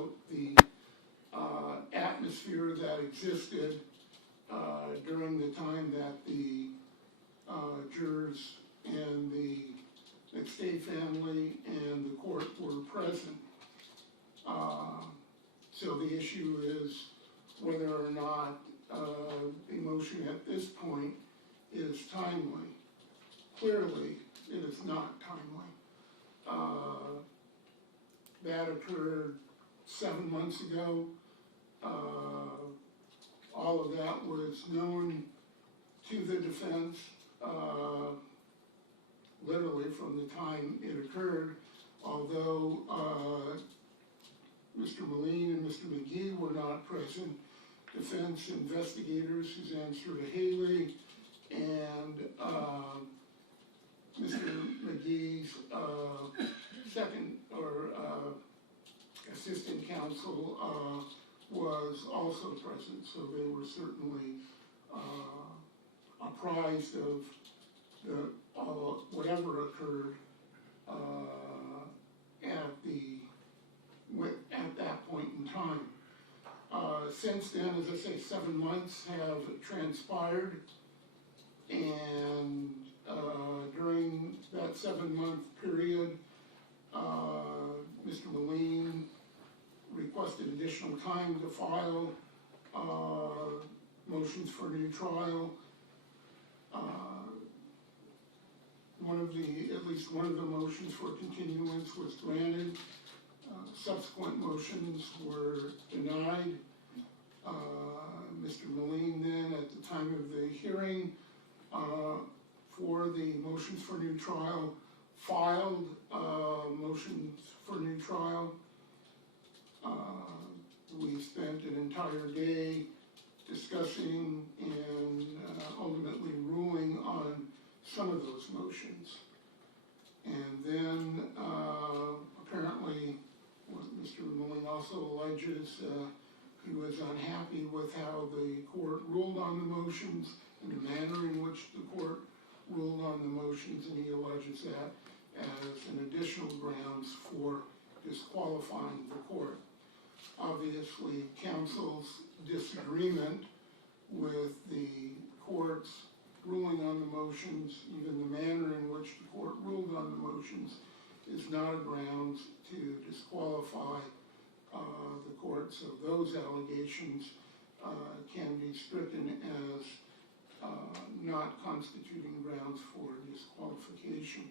about the atmosphere that existed during the time that the jurors and the McStay family and the court were present. So the issue is whether or not the motion at this point is timely. Clearly, it is not timely. That occurred 7 months ago. All of that was known to the defense, literally from the time it occurred, although Mr. Moline and Mr. McGee were not present. Defense investigators, Suzanne Haley and Mr. McGee's second or assistant counsel was also present, so they were certainly apprised of whatever occurred at that point in time. Since then, as I say, 7 months have transpired, and during that 7-month period, Mr. Moline requested additional time to file motions for a new trial. At least one of the motions for continuance was granted. Subsequent motions were denied. Mr. Moline then, at the time of the hearing for the motions for new trial, filed motions for new trial. We spent an entire day discussing and ultimately ruling on some of those motions. And then apparently, what Mr. Moline also alleges, he was unhappy with how the court ruled on the motions and the manner in which the court ruled on the motions, and he alleges that as an additional grounds for disqualifying the court. Obviously, counsel's disagreement with the court's ruling on the motions, even the manner in which the court ruled on the motions, is not a grounds to disqualify the court. So those allegations can be stricken as not constituting grounds for disqualification.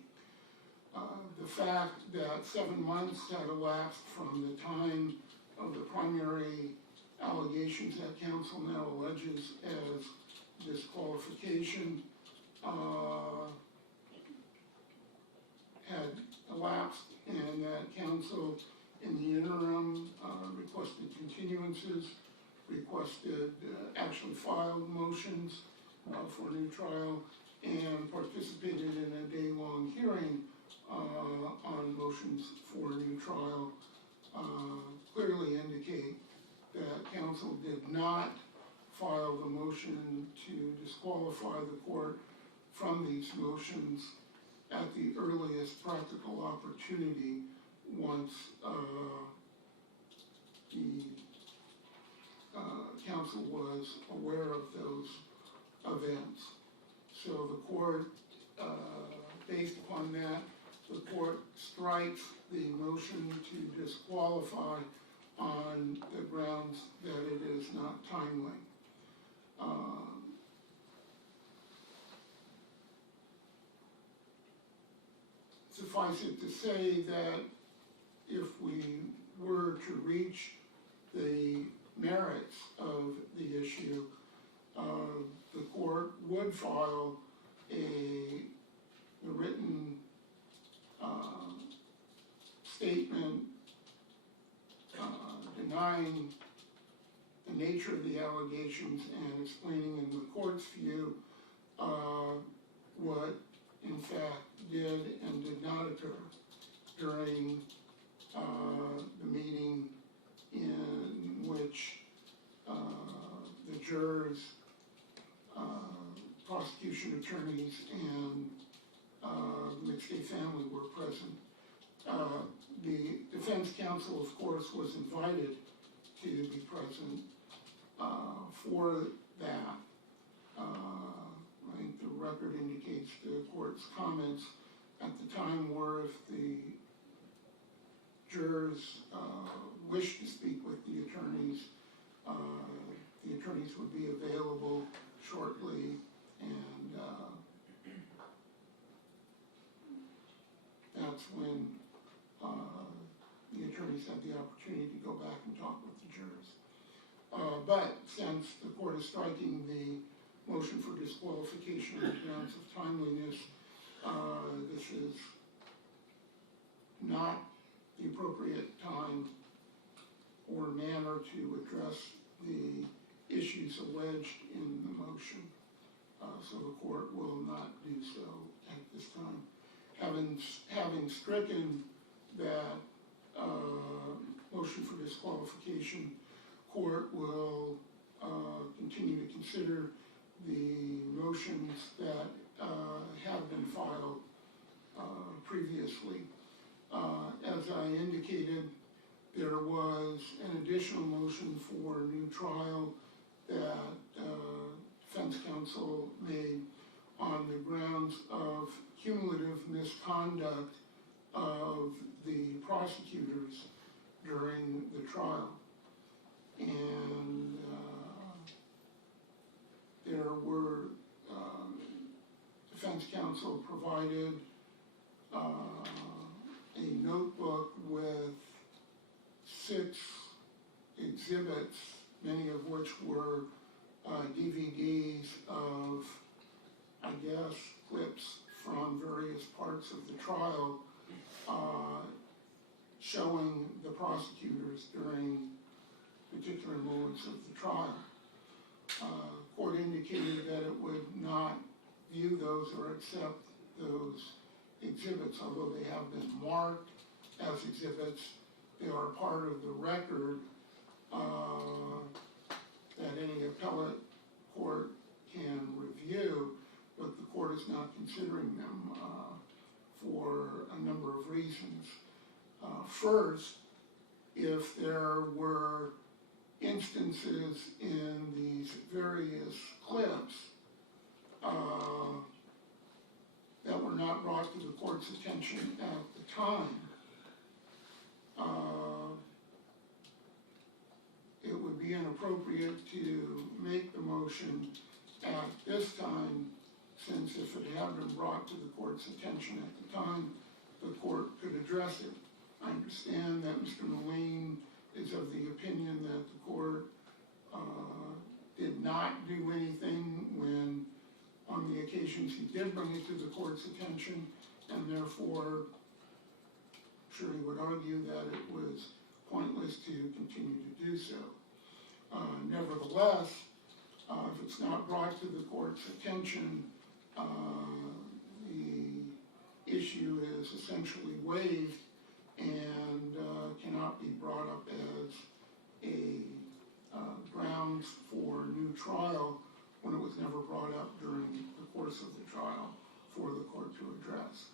The fact that 7 months had elapsed from the time of the primary allegations that counsel now alleges as disqualification had elapsed, and that counsel in the interim requested continuances, actually filed motions for a new trial, and participated in a day-long hearing on motions for a new trial, clearly indicate that counsel did not file the motion to disqualify the court from these motions at the earliest practical opportunity once the counsel was aware of those events. So the court, based upon that, the court strikes the motion to disqualify on the grounds that it is not timely. Suffice it to say that if we were to reach the merits of the issue, the court would file a written statement denying the nature of the allegations and explaining in the court's view what in fact did and did not occur during the meeting in which the jurors, prosecution attorneys, and the McStay family were present. The defense defense counsel, of course, was invited to be present for that. I think the record indicates the court's comments at the time were if the jurors wished to speak with the attorneys would be available shortly, and that's when the attorneys had the opportunity to go back and talk with the jurors. But since the court is striking the motion for disqualification on grounds of timeliness, this is not the appropriate time or manner to address the issues alleged in the motion. So the court will not do so at this time. Having stricken that motion for disqualification, court will continue to consider the motions that have been filed previously. As I indicated, there was an additional motion for new trial that defense counsel made on the grounds of cumulative misconduct of the prosecutors during the trial. And there were, defense counsel provided a notebook with 6 exhibits, many of which were DVDs of, I guess, clips from various parts of the trial showing the prosecutors during particular moments of the trial. Court indicated that it would not view those or accept those exhibits, although they have been marked as exhibits. They are part of the record that any appellate court can review, but the court is not considering them for a number of reasons. First, if there were instances in these various clips that were not brought to the court's attention at the time, it would be inappropriate to make the motion at this time, since if it had been brought to the court's attention at the time, the court could address it. I understand that Mr. Mullane is of the opinion that the court did not do anything when, on the occasions he did bring it to the court's attention, and therefore, I'm sure he would argue that it was pointless to continue to do so. Nevertheless, if it's not brought to the court's attention, the issue is essentially waived and cannot be brought up as a grounds for new trial when it was never brought up during the course of the trial for the court to address.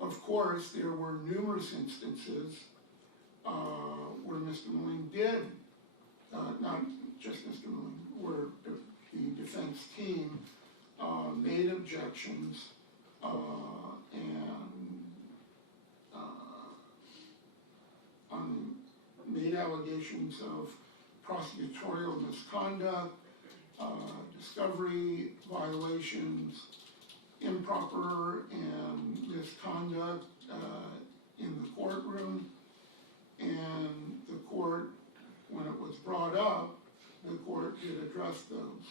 Of course, there were numerous instances where Mr. Mullane did, not just Mr. Mullane, where the defense team made objections and made allegations of prosecutorial misconduct, discovery violations, improper and misconduct in the courtroom, and the court, when it was brought up, the court did address those.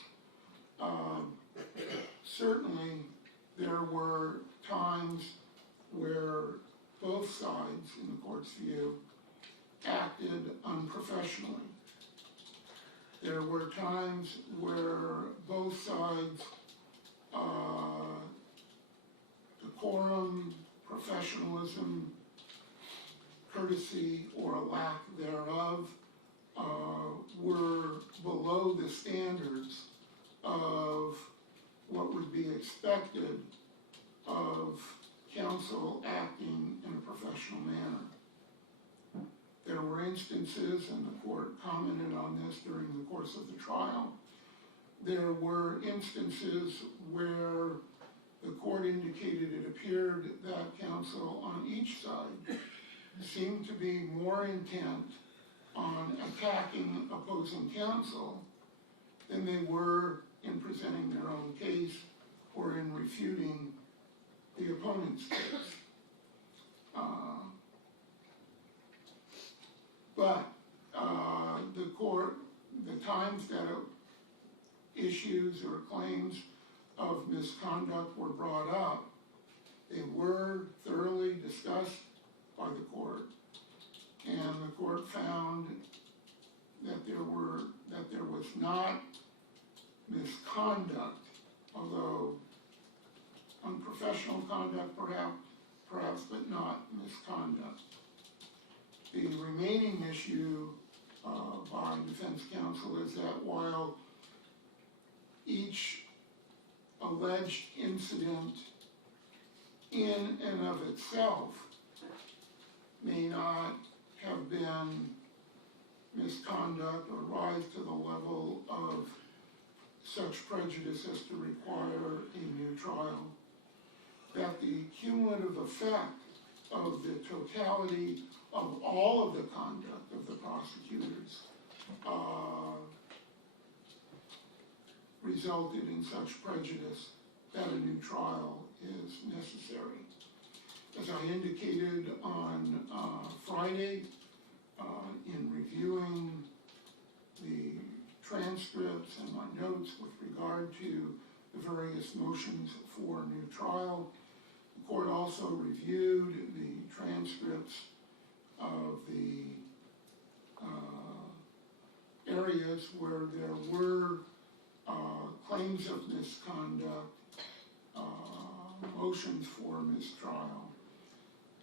Certainly, there were times where both sides, in the court's view, acted unprofessionally. There were times where both sides, decorum, professionalism, courtesy, or a lack thereof, were below the standards of what would be expected of counsel acting in a professional manner. instances, and the court commented on this during the course of the trial, there were instances where the court indicated it appeared that counsel on each side seemed to be more intent on attacking opposing counsel than they were in presenting their own case or in refuting the opponent's case. But the court, the times that issues or claims of misconduct were brought up, they were thoroughly discussed by the court, and the court found that there was not misconduct, although unprofessional conduct perhaps, but not misconduct. The remaining issue by defense counsel is that while each alleged incident in and of itself may not have been misconduct or rise to the level of such prejudice as to require a new trial, that the cumulative effect of the totality of all of the conduct of the prosecutors resulted in such prejudice that a new trial is necessary. As I indicated on Friday, in reviewing the transcripts and my notes with regard to the various motions for a new trial, the court also reviewed the transcripts of the areas where there were claims of misconduct, motions for mistrial,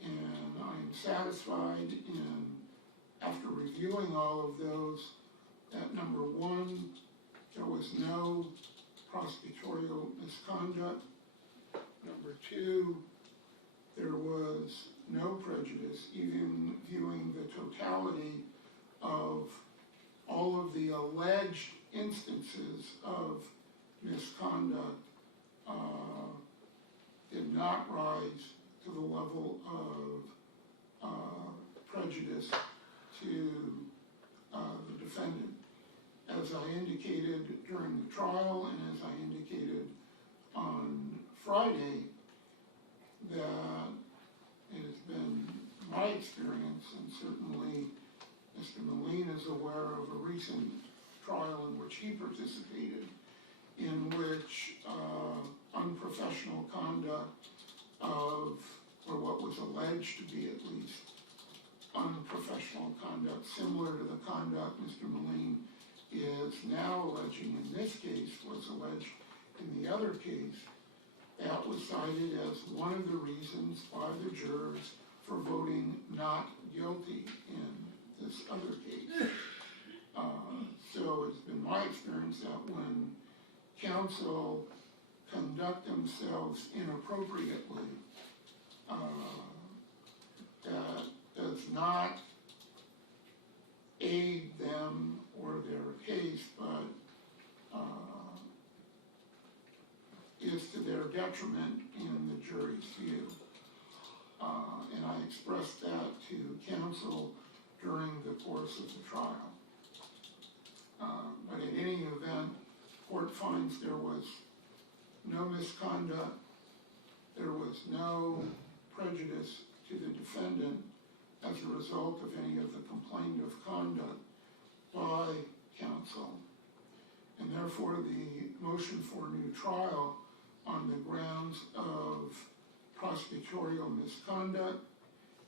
and I'm satisfied after reviewing all of those that number one, there was no prosecutorial misconduct. Number two, there was no prejudice, even viewing the totality of all of the alleged instances of misconduct did not rise to the level of prejudice to the defendant. As I indicated during the trial and as I indicated on Friday, that it has been my experience, and certainly Mr. Moline is aware of a recent trial in which he participated, in which unprofessional conduct of, or what was alleged to be at least, unprofessional conduct similar to the conduct Mr. Moline is now alleging in this case was alleged in the other case, that was cited as one of the reasons by the jurors for voting not guilty in this other case. So it's been my experience that when counsel conduct themselves inappropriately, that does not aid them or their case, but is to their detriment in the jury's view. And I expressed that to counsel during the course of the trial. But in any event, court finds there was no misconduct, there was no prejudice to the defendant as a result of any of the complaint of conduct by counsel. And therefore the motion for a new trial on the grounds of prosecutorial misconduct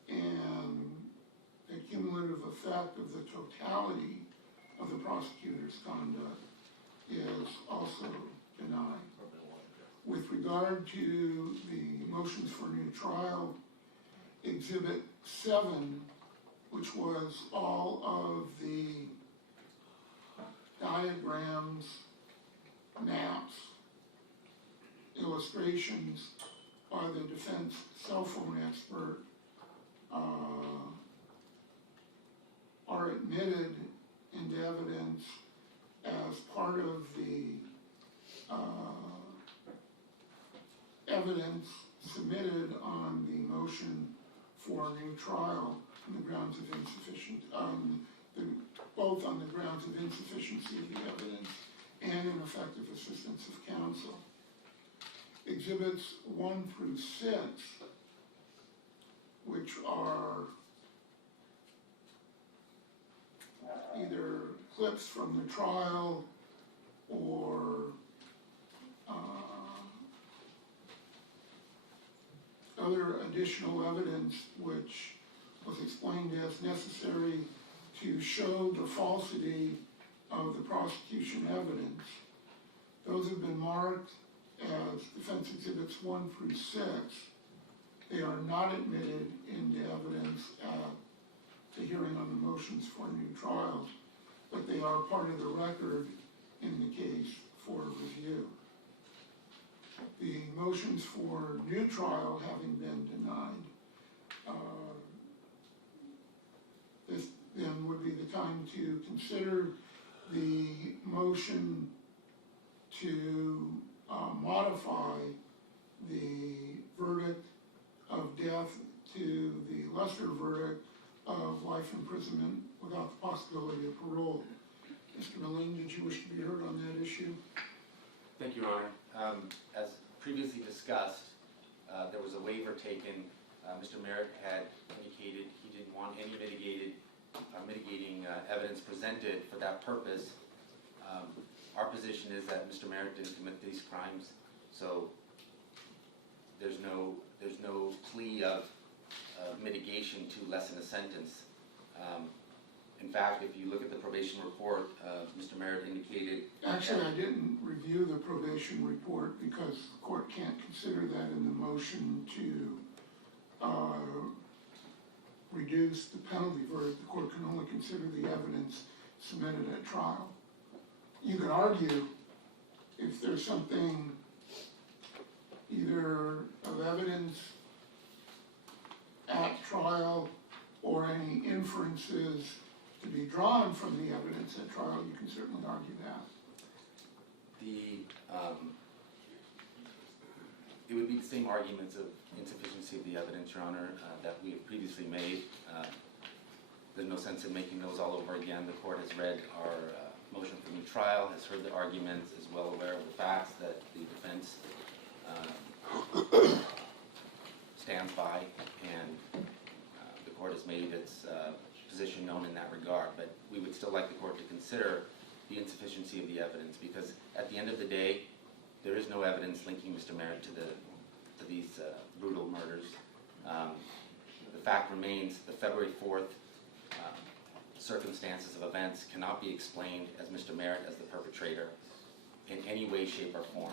and the cumulative effect of the totality of the prosecutor's conduct is also denied. With regard to the motions for a new trial, Exhibit 7, which was all of the diagrams, maps, illustrations by the defense cell phone expert, are admitted into evidence as part of the evidence submitted on the motion for a new trial on the grounds of insufficient, both on the grounds of insufficiency of the evidence and ineffective assistance of counsel. Exhibits 1 through 6, which are either clips from the trial or other additional evidence which was explained as necessary to show the falsity of the prosecution evidence. Those have been marked as defense exhibits 1 through 6. They are not admitted into evidence at the hearing on the motions for a new trial, but they are part of the record in the case for review. The motions for new trial having been denied, this then would be the time to consider the motion to modify the verdict of death to the lesser verdict of life imprisonment without the possibility of parole. Mr. Milling, did you wish to be heard on that issue? Thank you, Your Honor. As previously discussed, there was a waiver taken. Mr. Merritt had indicated he didn't want any mitigating evidence presented for that purpose. Our position is that Mr. Merritt didn't commit these crimes, so there's no plea of mitigation to lessen a sentence. In fact, if you look at the probation report, Mr. Merritt indicated... Actually, I didn't review the probation report because the court can't consider that in the motion to reduce the penalty verdict. The court can only consider the evidence submitted at trial. You could argue if there's something either of evidence at trial or any inferences to be drawn from the evidence at trial, you can certainly argue that. It would be the same arguments of insufficiency of the evidence, Your Honor, that we have previously made. There's no sense in making those all over again. The court has read our motion for new trial, has heard the arguments, is well aware of the facts that the defense stands by, and the court has made its position known in that regard. But we would still like the court to consider the insufficiency of the evidence, because at the end of the day, there is no evidence linking Mr. Merritt to these brutal murders. The fact remains the February 4th circumstances of events cannot be explained as Mr. Merritt as the perpetrator in any way, shape, or form.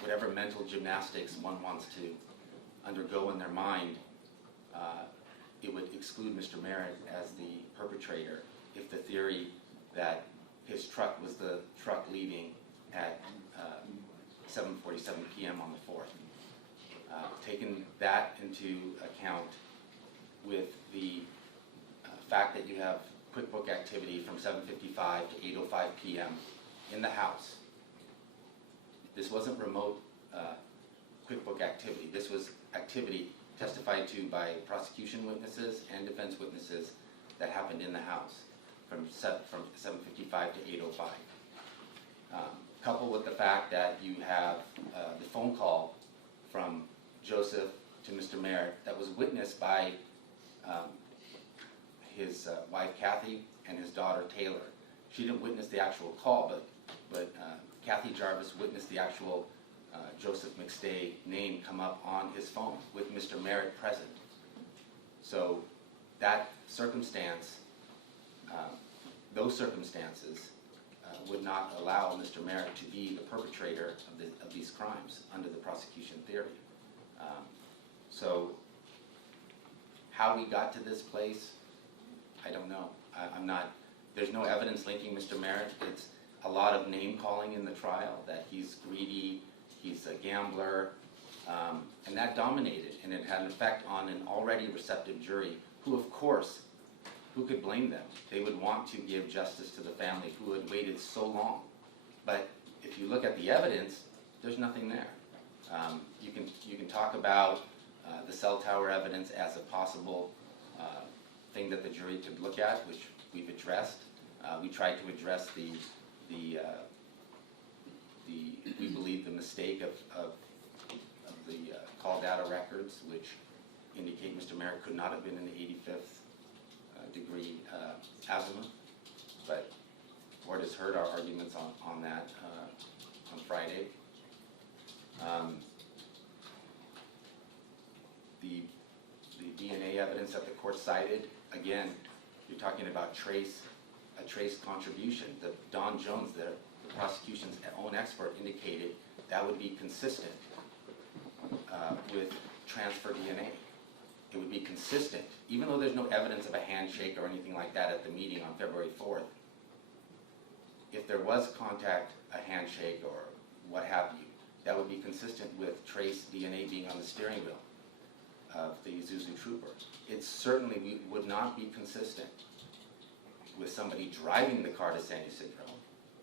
Whatever mental gymnastics one wants to undergo in their mind, it would exclude Mr. Merritt as the perpetrator if the theory that his truck was the truck leaving at 7:47 p.m. on the 4th. Taking that into account with the fact that you have QuickBook activity from 7:55 to 8:05 p.m. in the house. This wasn't remote QuickBook activity. This was activity testified to by prosecution witnesses and defense witnesses that happened in the house from 7:55 to 8:05. Coupled with the fact that you have the phone call from Joseph to Mr. Merritt that was witnessed by his wife Kathy and his daughter Taylor. She didn't witness the actual call, but Kathy Jarvis witnessed the actual Joseph McStay name come up on his phone with Mr. Merritt present. So that circumstance, those circumstances would not allow Mr. Merritt to be the perpetrator of these crimes under the prosecution theory. So how we got to this place, I don't know. There's no evidence linking Mr. Merritt. It's a lot of name calling in the trial, that he's greedy, he's a gambler, and that dominated, and it had an effect on an already receptive jury who of course who could blame them? They would want to give justice to the family who had waited so long. But if you look at the evidence, there's nothing there. You can talk about the cell tower evidence as a possible thing that the jury could look at, which we've addressed. We tried to address we believe the mistake of the call data records, which indicate Mr. Merritt could not have been in the 85th degree azimuth, but the board has heard our arguments on that on Friday. The DNA evidence that the court cited, again, you're talking about a trace contribution. Don Jones, the prosecution's own expert, indicated that would be consistent with transfer DNA. It would be consistent, even though there's no evidence of a handshake or anything like that at the meeting on February 4th. If there was contact, a handshake, or what have you, that would be consistent with trace DNA being on the steering wheel of the Isuzu Trooper. It certainly would not be consistent with somebody driving the car to San Ysidro,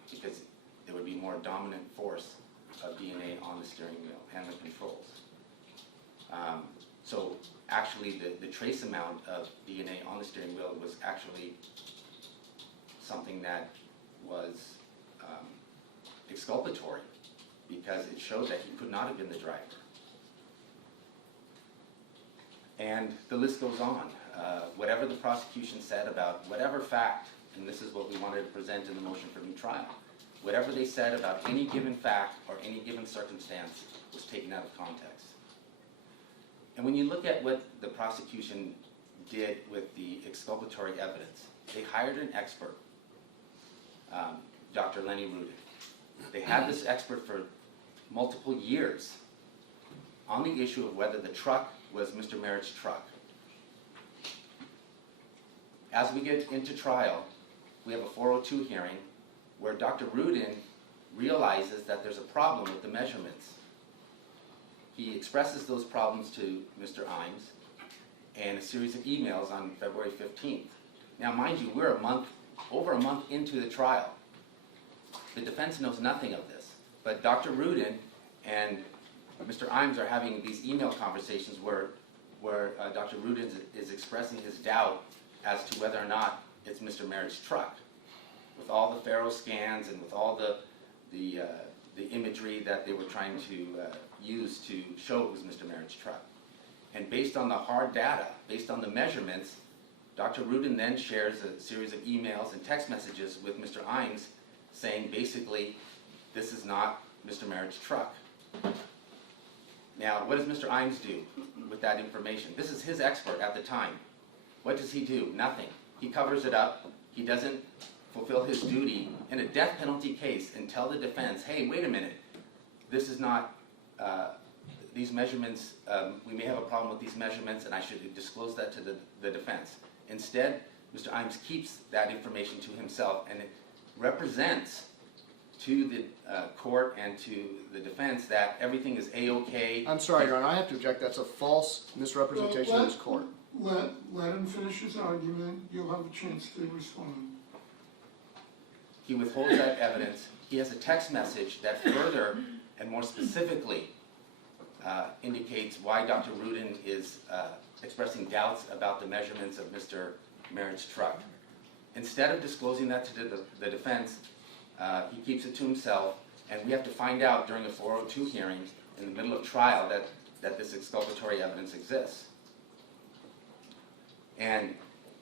because there would be more dominant force of DNA on the steering wheel and the controls. So actually the trace amount of DNA on the steering wheel was actually something that was exculpatory, because it showed that he could not have been the driver. And the list goes on. Whatever the prosecution said about whatever fact, and this is what we wanted to present in the motion for new trial, whatever they said about any given fact or any given circumstance was taken out of context. And when you look at what the prosecution did with the exculpatory evidence, they hired an expert, Dr. Lenny Rudin. They had this expert for multiple years on the issue of whether the truck was Mr. Merritt's truck. As we get into trial, we have a 402 hearing where Dr. Rudin realizes that there's a problem with the measurements. He expresses those problems to Mr. Imes and a series of emails on February 15th. Now, mind you, we're over a month into the trial. The defense knows nothing of this, but Dr. Rudin and Mr. Imes are having these email conversations where Dr. Rudin is expressing his doubt as to whether or not it's Mr. Merritt's truck, with all the Faro scans and with all the imagery that they were trying to use to show it was Mr. Merritt's truck. And based on the hard data, based on the measurements, Dr. Rudin then shares a series of emails and text messages with Mr. Imes saying basically, this is not Mr. Merritt's truck. Now, what does Mr. Imes do with that information? This is his expert at the time. What does he do? Nothing. He covers it up. He doesn't fulfill his duty in a death penalty case and tell the defense, hey, wait a minute, this is not, these measurements, we may have a problem with these measurements and I should disclose that to the defense. Instead, Mr. Imes keeps that information to himself and it represents to the court and to the defense that everything is A-OK. I'm sorry, Your Honor, I have to object. That's a false misrepresentation of this court. Let him finish his argument. You'll have a chance to respond. He withholds that evidence. He has a text message that further and more specifically indicates why Dr. Rudin is expressing doubts about the measurements of Mr. Merritt's truck. Instead of disclosing that to the defense, he keeps it to himself, and we have to find out during a 402 hearing in the middle of trial that this exculpatory evidence exists. And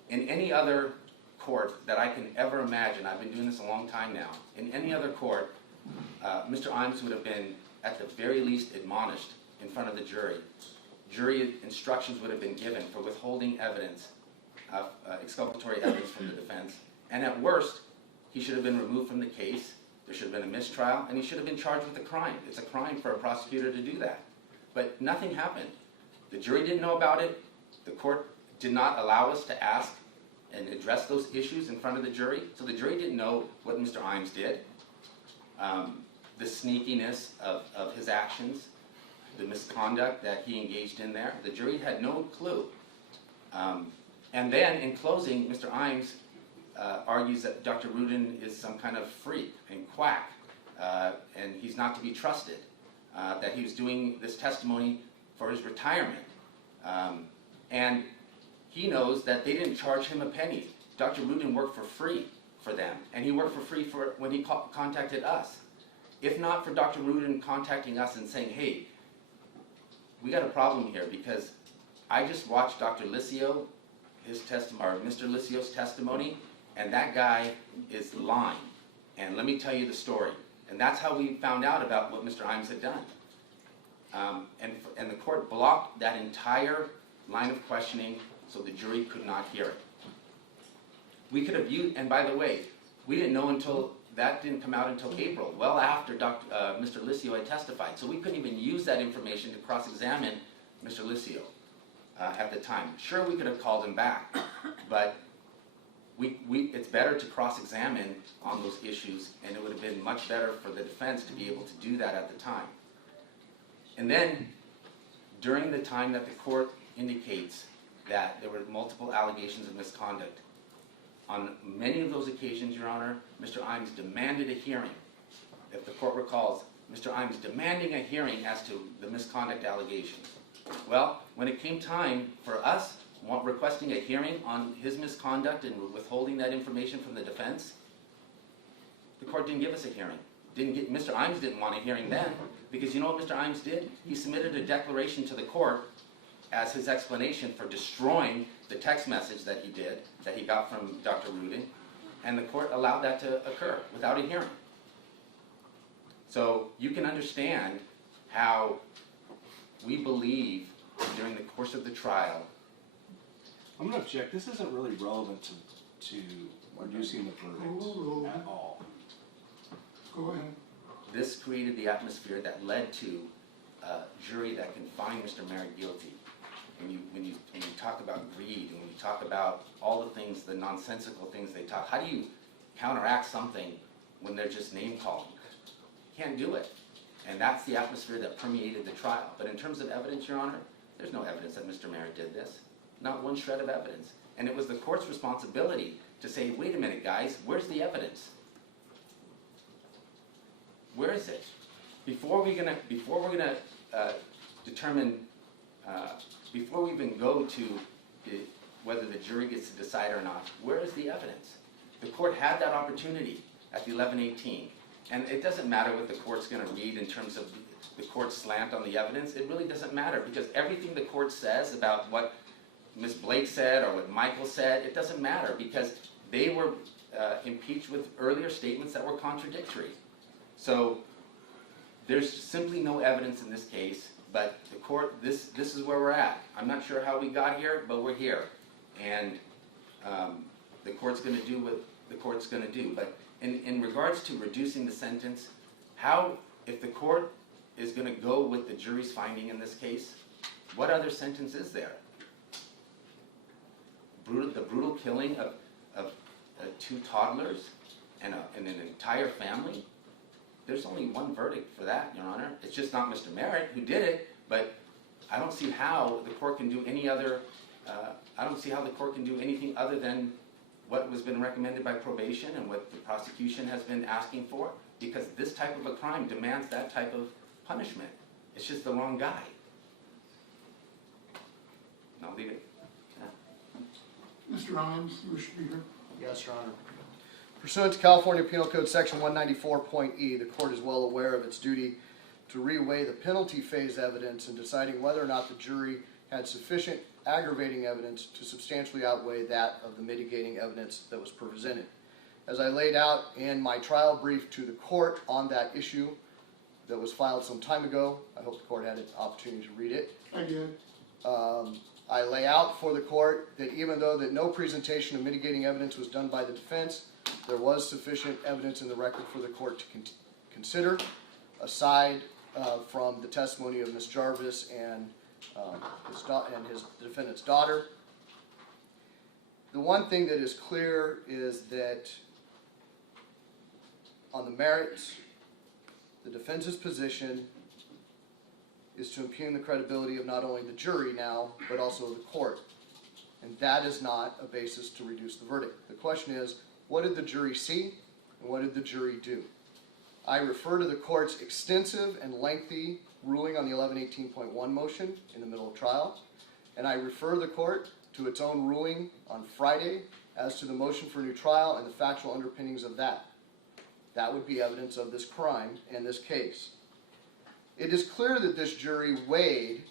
in any other court that I can ever imagine, I've been doing this a long time now, in any other court, Mr. Imes would have been at the very least admonished in front of the jury. Jury instructions would have been given for withholding evidence, exculpatory evidence from the defense, and at worst, he should have been removed from the case, there should have been a mistrial, and he should have been charged with a crime. It's a crime for a prosecutor to do that. But nothing happened. The jury didn't know about it. The court did not allow us to ask and address those issues in front of the jury. So the jury didn't know what Mr. Imes did, the sneakiness of his actions, the misconduct that he engaged in there. The jury had no clue. And then, in closing, Mr. Imes argues that Dr. Rudin is some kind of freak and quack, and he's not to be trusted, that he was doing this testimony for his retirement. And he knows that they didn't charge him a penny. Dr. Rudin worked for free for them, and he worked for free when he contacted us. If not for Dr. Rudin contacting us and saying, hey, we got a problem here because I just watched Dr. Licio, or Mr. Licio's testimony, and that guy is lying. And let me tell you the story. And that's how we found out about what Mr. Imes had done. And the court blocked that entire line of questioning so the jury could not hear it. We could have used, and by the way, we didn't know until, that didn't come out until April, well after Mr. Licio had testified. So we couldn't even use that information to cross-examine Mr. Licio at the time. Sure, we could have called him back, but it's better to cross-examine on those issues, and it would have been much better for the defense to be able to do that at the time. And then, during the time that the court indicates that there were multiple allegations of misconduct, on many of those occasions, Your Honor, Mr. Imes demanded a hearing. If the court recalls, Mr. Imes demanding a hearing as to the misconduct allegations. Well, when it came time for us requesting a hearing on his misconduct and withholding that information from the defense, the court didn't give us a hearing. Mr. Imes didn't want a hearing then, because you know what Mr. Imes did? He submitted a declaration to the court as his explanation for destroying the text message that he got from Dr. Rudin, and the court allowed that to occur without a hearing. So you can understand how we believe during the course of the trial. I'm going to object. This isn't really relevant to reducing the verdict at all. Go ahead. This created the atmosphere that led to a jury that can find Mr. Merritt guilty. When you talk about greed, and when you talk about all the things, the nonsensical things they talk, how do you counteract something when they're just name calling? You can't do it. And that's the atmosphere that permeated the trial. But in terms of evidence, Your Honor, there's no evidence that Mr. Merritt did this. Not one shred of evidence. And it was the court's responsibility to say, wait a minute, guys, where's the evidence? Where is it? Before we're gonna determine, before we even go to whether the jury gets to decide or not, where is the evidence? The court had that opportunity at the 11:18, and it doesn't matter what the court's going to read in terms of the court's slant on the evidence. It really doesn't matter, because everything the court says about what Ms. Blake said or what Michael said, it doesn't matter, because they were impeached with earlier statements that were contradictory. So there's simply no evidence in this case, but the court, this is where we're at. I'm not sure how we got here, but we're here. And the court's going to do what the court's going to do. But in regards to reducing the sentence, if the court is going to go with the jury's finding in this case, what other sentence is there? The brutal killing of 2 toddlers and an entire family? There's only one verdict for that, Your Honor. It's just not Mr. Merritt who did it, but I don't see how the court can do any other, I don't see how the court can do anything other than what was been recommended by probation and what the prosecution has been asking for, because this type of a crime demands that type of punishment. It's just the wrong guy. And I'll leave it. Yeah. Mr. Imes, you wish to be heard? Yes, Your Honor. Pursuant to California Penal Code Section 194.e, the court is well aware of its duty to reweigh the penalty phase evidence in deciding whether or not the jury had sufficient aggravating evidence to substantially outweigh that of the mitigating evidence that was presented. As I laid out in my trial brief to the court on that issue that was filed some time ago, I hope the court had an opportunity to read it. I did. I lay out for the court that even though that no presentation of mitigating evidence was done by the defense, there was sufficient evidence in the record for the court to consider, aside from the testimony of Ms. Jarvis and the defendant's daughter. The one thing that is clear is that on the merits, the defense's position is to impugn the credibility of not only the jury now, but also the court. And that is not a basis to reduce the verdict. The question is, what did the jury see and what did the jury do? I refer to the court's extensive and lengthy ruling on the 1118.1 motion in the middle of trial, and I refer the court to its own ruling on Friday as to the motion for new trial and the factual underpinnings of that. That would be evidence of this crime and this case. It is clear that this jury weighed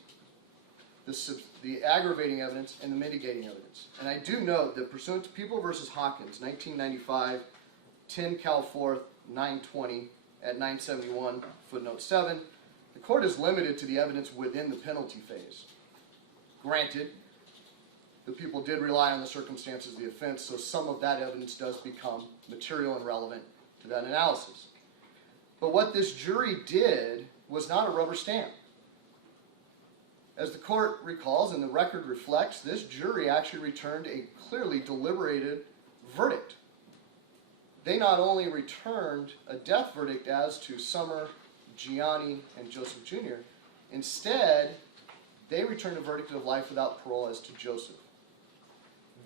the aggravating evidence and the mitigating evidence. And I do note that pursuant to People v. Hawkins, 1995, 10 Cal 4th, 920 at 971, footnote 7, the court is limited to the evidence within the penalty phase. Granted, the people did rely on the circumstances of the offense, so some of that evidence does become material and relevant to that analysis. But what this jury did was not a rubber stamp. As the court recalls and the record reflects, this jury actually returned a clearly deliberated verdict. They not only returned a death verdict as to Summer, Gianni, and Joseph Jr., instead, they returned a verdict of life without parole as to Joseph.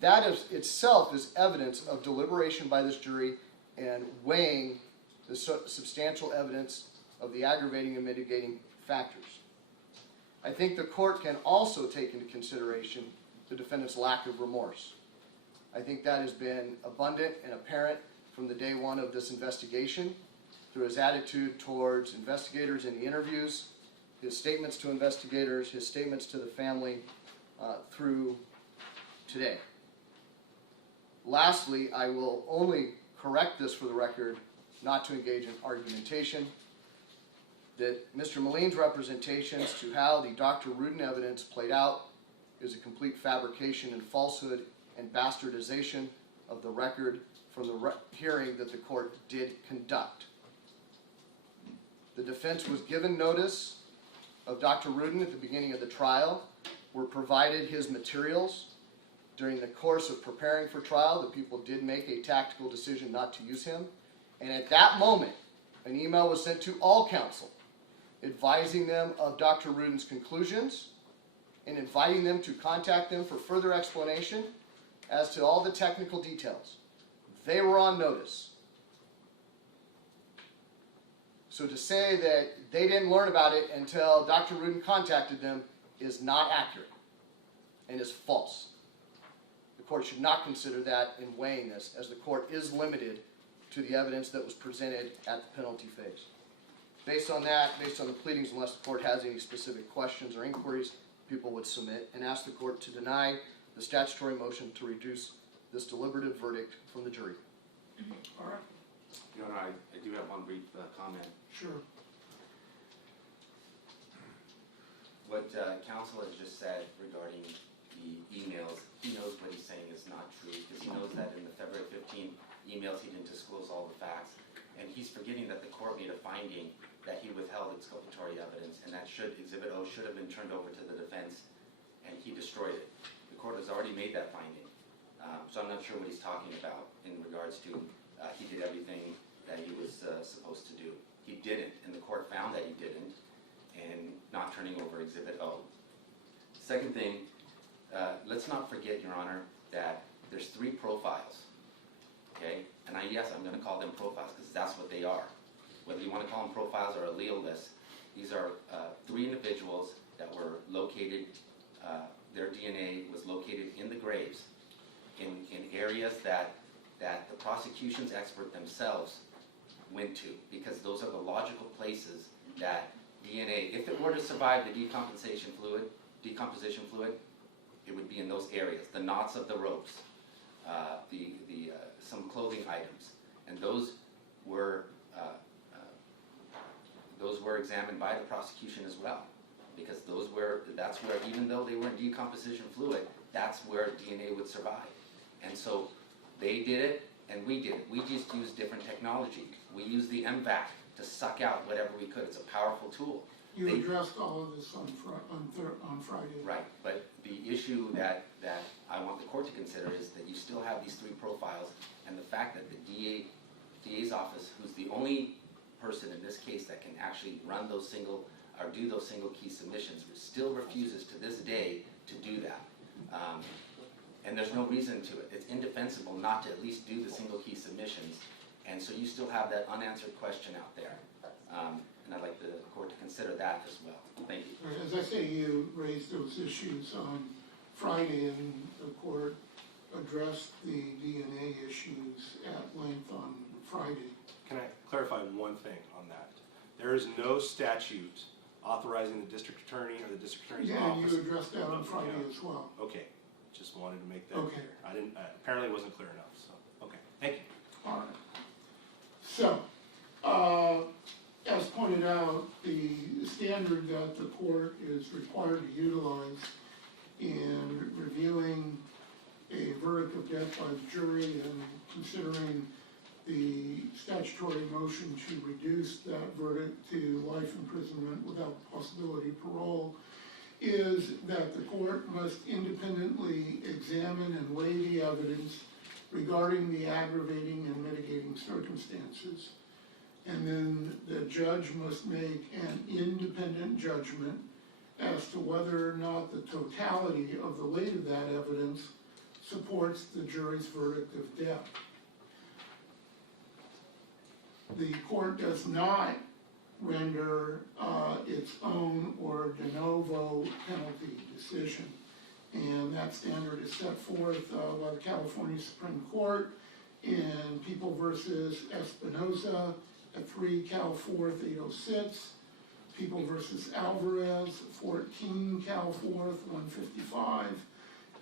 That itself is evidence of deliberation by this jury and weighing the substantial evidence of the aggravating and mitigating factors. I think the court can also take into consideration the defendant's lack of remorse. I think that has been abundant and apparent from the day one of this investigation, through his attitude towards investigators in the interviews, his statements to investigators, his statements to the family, through today. Lastly, I will only correct this for the record, not to engage in argumentation, that Mr. Moline's representations to how the Dr. Rudin evidence played out is a complete fabrication and falsehood and bastardization of the record from the hearing that the court did conduct. The defense was given notice of Dr. Rudin at the beginning of the trial, were provided his materials. During the course of preparing for trial, the people did make a tactical decision not to use him. And at that moment, an email was sent to all counsel, advising them of Dr. Rudin's conclusions and inviting them to contact them for further explanation as to all the technical details. They were on notice. So to say that they didn't learn about it until Dr. Rudin contacted them is not accurate and is false. The court should not consider that in weighing this, as the court is limited to the evidence that was presented at the penalty phase. Based on that, based on the pleadings, unless the court has any specific questions or inquiries, people would submit and ask the court to deny the statutory motion to reduce this deliberative verdict from the jury. All right, Your Honor, I do have one brief comment. sure. What counsel has just said regarding the emails, he knows what he's saying is not true, because he knows that in the February 15 emails he didn't disclose all the facts, and he's forgetting that the court made a finding that he withheld exculpatory evidence, and that Exhibit O should have been turned over to the defense, and he destroyed it. The court has already made that finding, so I'm not sure what he's talking about in regards to he did everything that he was supposed to do. He didn't, and the court found that he didn't, and not turning over Exhibit O. Second thing, let's not forget, Your Honor, that there's 3 profiles, okay? And yes, I'm going to call them profiles because that's what they are. Whether you want to call them profiles or a Leo list, these are 3 individuals that were located, their DNA was located in the graves in areas that the prosecution's expert themselves went to, because those are the logical places that DNA, if it were to survive the decomposition fluid, it would be in those areas, the knots of the ropes, some clothing items, and those were examined by the prosecution as well, because that's where, even though they were in decomposition fluid, that's where DNA would survive. And so they did it, and we did it. We just used different technology. We used the MVAC to suck out whatever we could. It's a powerful tool. You addressed all of this on Friday. Right, but the issue that I want the court to consider is that you still have these 3 profiles, and the fact that the DA's office, who's the only person in this case that can actually run those do those single key submissions, still refuses to this day to do that. And there's no reason to it. It's indefensible not to at least do the single key submissions. And so you still have that unanswered question out there. And I'd like the court to consider that as well. Thank you. As I say, you raised those issues on Friday, and the court addressed the DNA issues at length on Friday. Can I clarify one thing on that? There is no statute authorizing the district attorney or the district attorney's Yeah, and office. you addressed that on Friday as well. Okay, just wanted to make that Okay. clear. I didn't, apparently it wasn't clear enough, so, okay, thank you. All right. So, as pointed out, the standard that the court is required to utilize in reviewing a verdict of death by the jury and considering the statutory motion to reduce that verdict to life imprisonment without the possibility of parole is that the court must independently examine and weigh the evidence regarding the aggravating and mitigating circumstances. And then the judge must make an independent judgment as to whether or not the totality of the weight of that evidence supports the jury's verdict of death. The court does not render its own or de novo penalty decision. And that standard is set forth by the California Supreme Court in People versus Espinoza at 3 Cal 4th 806, People versus Alvarez 14 Cal 4th 155,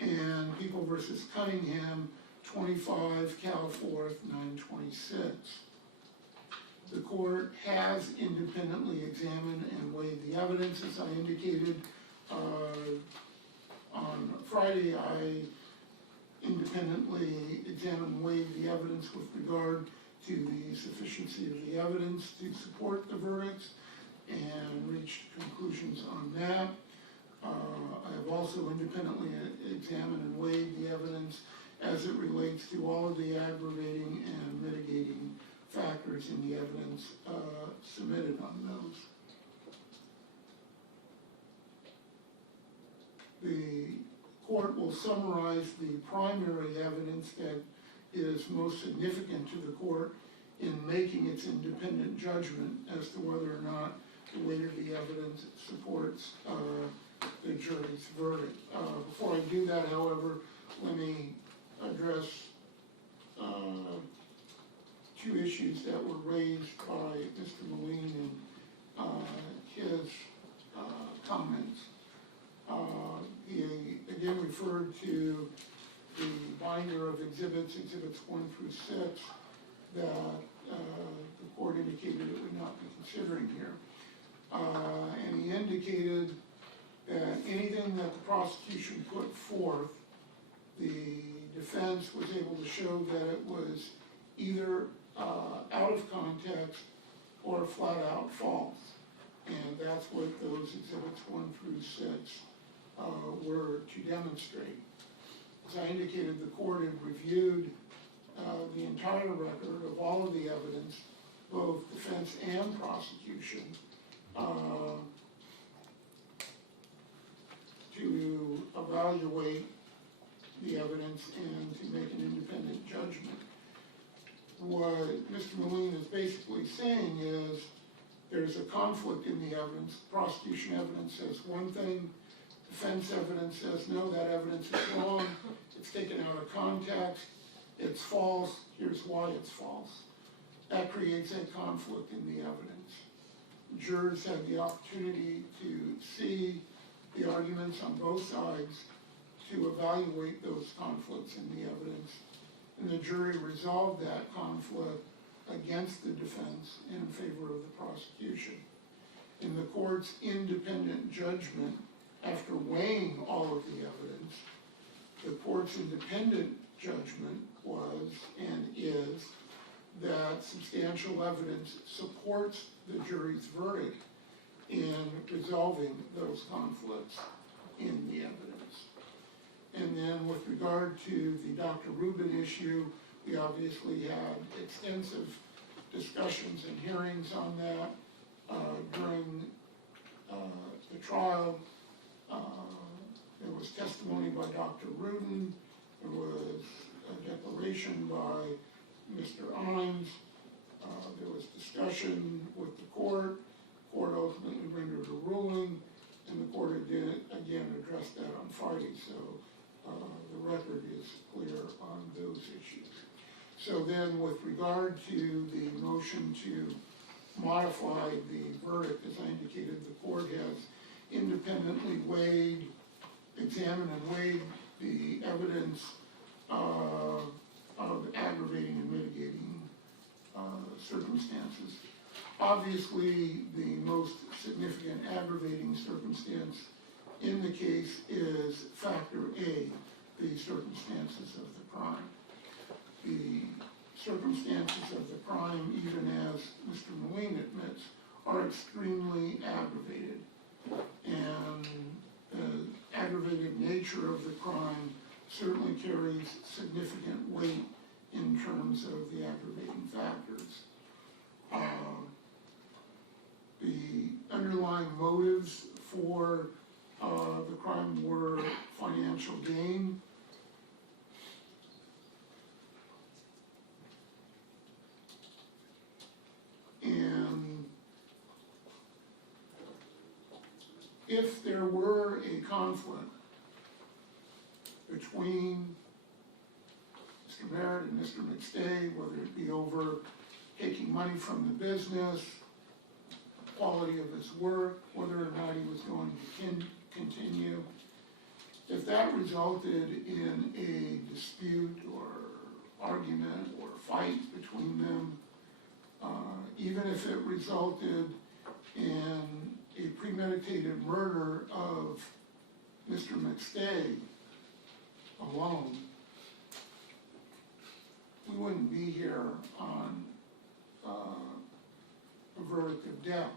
and People versus Cunningham 25 Cal 4th 926. The court has independently examined and weighed the evidence. As I indicated on Friday, I independently examined and weighed the evidence with regard to the sufficiency of the evidence to support the verdicts and reached conclusions on that. I have also independently examined and weighed the evidence as it relates to all of the aggravating and mitigating factors in the evidence submitted on those. The court will summarize the primary evidence that is most significant to the court in making its independent judgment as to whether or not the weight of the evidence supports the jury's verdict. Before I do that, however, let me address two issues that were raised by Mr. Moline in his comments. He again referred to the binder of exhibits 1 through 6, that the court indicated it would not be considering here. And he indicated that anything that the prosecution put forth, the defense was able to show that it was either out of context or flat out false. And that's what those exhibits 1 through 6 were to demonstrate. As I indicated, the court had reviewed the entire record of all of the evidence, both defense and prosecution, to evaluate the evidence and to make an independent judgment. What Mr. Moline is basically saying is there's a conflict in the evidence. Prosecution evidence says one thing, defense evidence says no, that evidence is wrong, it's taken out of context, it's false, here's why it's false. That creates a conflict in the evidence. Jurors have the opportunity to see the arguments on both sides, to evaluate those conflicts in the evidence, and the jury resolved that conflict against the defense in favor of the prosecution. In the court's independent judgment, after weighing all of the evidence, the court's independent judgment was and is that substantial evidence supports the jury's verdict in resolving those conflicts in the evidence. And then with regard to the Dr. Rubin issue, we obviously had extensive discussions and hearings on that during the trial. There was testimony by Dr. Rubin, There was a declaration by Mr. Ines. There was discussion with the court. Court ultimately rendered a ruling, and the court did again address that on Friday. So the record is clear on those issues. So then, with regard to the motion to modify the verdict, as I indicated, the court has independently examined and weighed the evidence of aggravating and mitigating circumstances. Obviously, the most significant aggravating circumstance in the case is factor A, the circumstances of the crime. The circumstances of the crime, even as Mr. Moline admits, are extremely aggravated. And the aggravated nature of the crime certainly carries significant weight in terms of the aggravating factors. The underlying motives for the crime were financial gain. And if there were a conflict between Mr. Merritt and Mr. McStay, whether it be over taking money from the business, quality of his work, whether or not he was going to continue, if that resulted in a dispute or argument or fight between them, even if it resulted in a premeditated murder of Mr. McStay alone, we wouldn't be here on a verdict of death.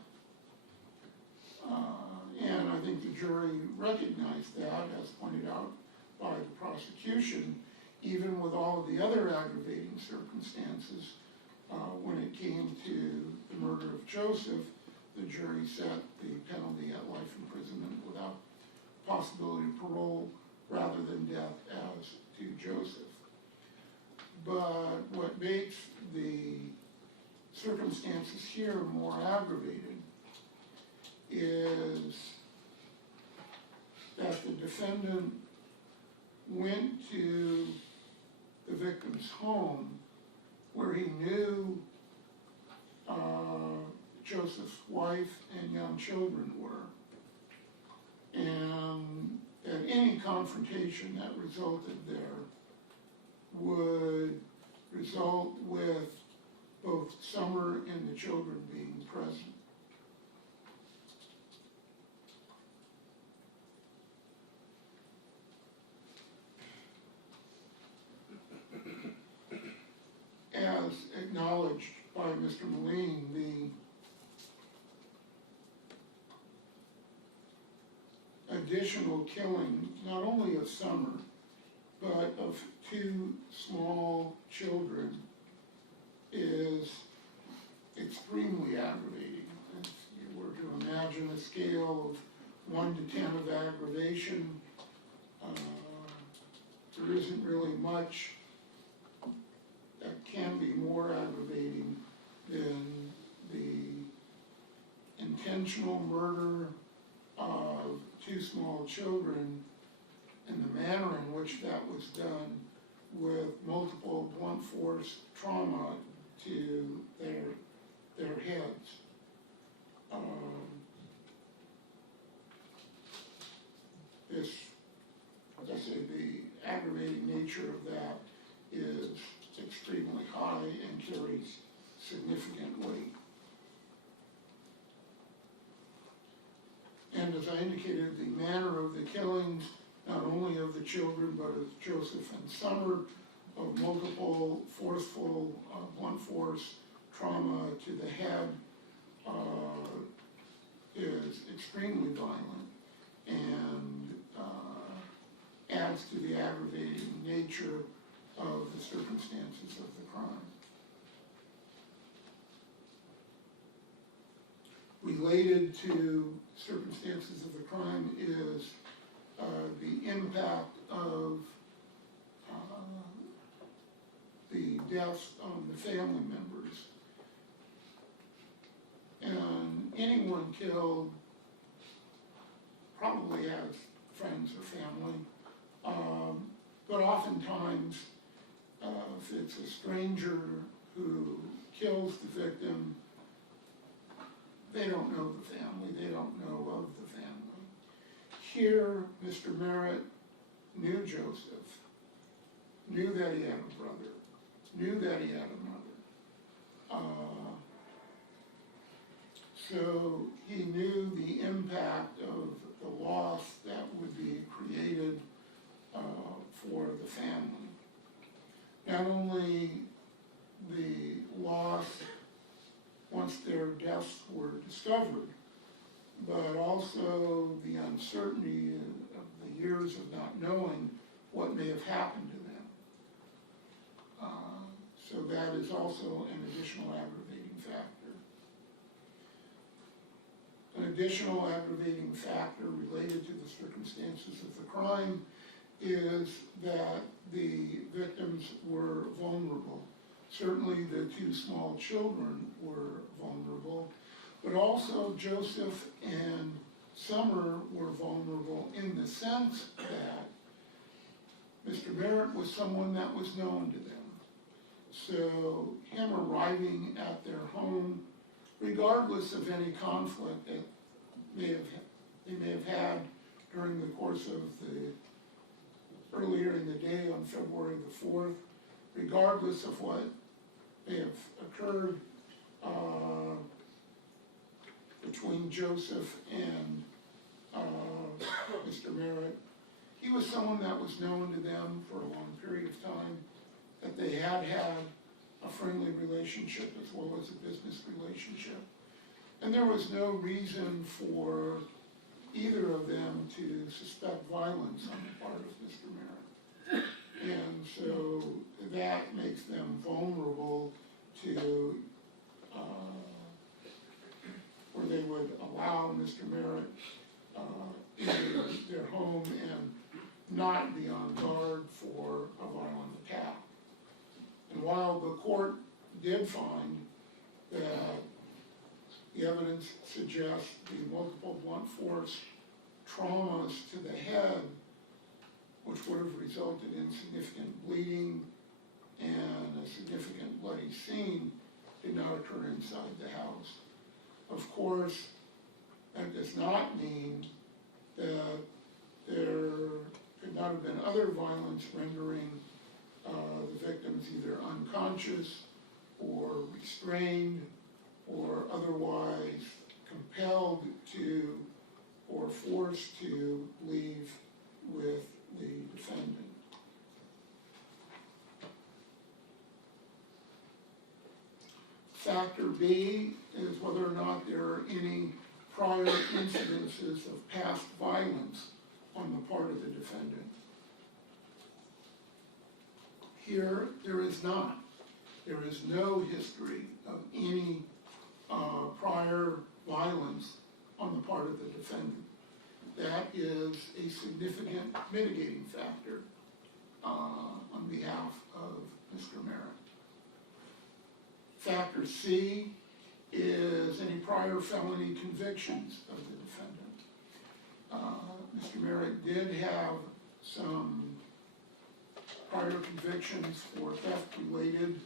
And I think the jury recognized that, as pointed out by the prosecution, even with all of the other aggravating circumstances. When it came to the murder of Joseph, the jury set the penalty at life imprisonment without possibility of parole rather than death as to Joseph. But what makes the circumstances here more aggravated is that the defendant went to the victim's home where he knew Joseph's wife and young children were. And that any confrontation that resulted there would result with both Summer and the children being present. As acknowledged by Mr. Moline, the additional killing, not only of Summer, but of two small children, is extremely aggravating. If you were to imagine a scale of 1 to 10 of aggravation, there isn't really much that can be more aggravating than the intentional murder of two small children and the manner in which that was done, with multiple blunt force trauma to their heads. This, as I say, the aggravating nature of that is extremely high and carries significant weight. And as I indicated, the manner of the killings, not only of the children, but of Joseph and Summer, of multiple forceful blunt force trauma to the head, is extremely violent and adds to the aggravating nature of the circumstances of the crime. Related to circumstances of the crime is the impact of the deaths of the family members. And anyone killed probably has friends or family, but oftentimes, if it's a stranger who kills the victim, they don't know the family, they don't know of the family. Here, Mr. Merritt knew Joseph, knew that he had a brother, knew that he had a mother. So he knew the impact of the loss that would be created for the family. Not only the loss once their deaths were discovered, but also the uncertainty of the years of not knowing what may have happened to them. So that is also an additional aggravating factor. An additional aggravating factor related to the circumstances of the crime is that the victims were vulnerable. Certainly the two small children were vulnerable, but also Joseph and Summer were vulnerable in the sense that Mr. Merritt was someone that was known to them. So him arriving at their home, regardless of any conflict that they may have had during the course of earlier in the day on February the 4th, regardless of what may have occurred between Joseph and Mr. Merritt, he was someone that was known to them for a long period of time, that they had had a friendly relationship as well as a business relationship. And there was no reason for either of them to suspect violence on the part of Mr. Merritt. And so that makes them vulnerable to where they would allow Mr. Merritt into their home and not be on guard for a violent attack. And while the court did find that the evidence suggests the multiple blunt force traumas to the head, which would have resulted in significant bleeding and a significant bloody scene, did not occur inside the house. Of course, that does not mean that there could not have been other violence rendering the victims either unconscious or restrained or otherwise compelled to or forced to leave with the defendant. Factor B is whether or not there are any prior incidences of past violence on the part of the defendant. Here, there is not. There is no history of any prior violence on the part of the defendant. That is a significant mitigating factor on behalf of Mr. Merritt. Factor C is any prior felony convictions of the defendant. Mr. Merritt did have some prior convictions for theft-related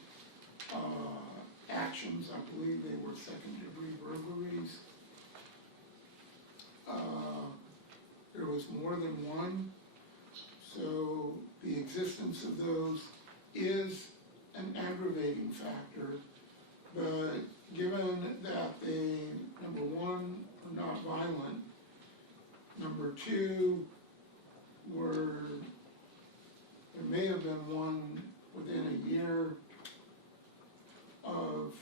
actions. I believe they were second-degree burglaries. There was more than one, so the existence of those is an aggravating factor, but given that they, number one, were not violent, number two, there may have been one within a year of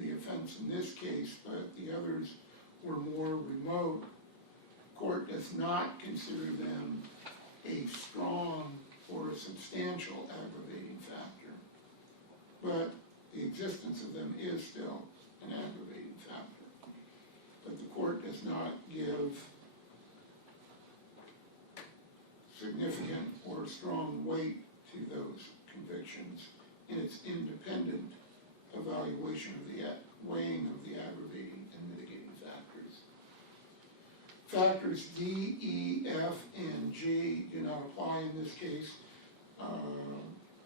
the offense in this case, but the others were more remote. Court does not consider them a strong or a substantial aggravating factor, but the existence of them is still an aggravating factor. But the court does not give significant or strong weight to evaluation of the weighing of the aggravating and mitigating factors. Factors D, E, F, and G do not apply in this case.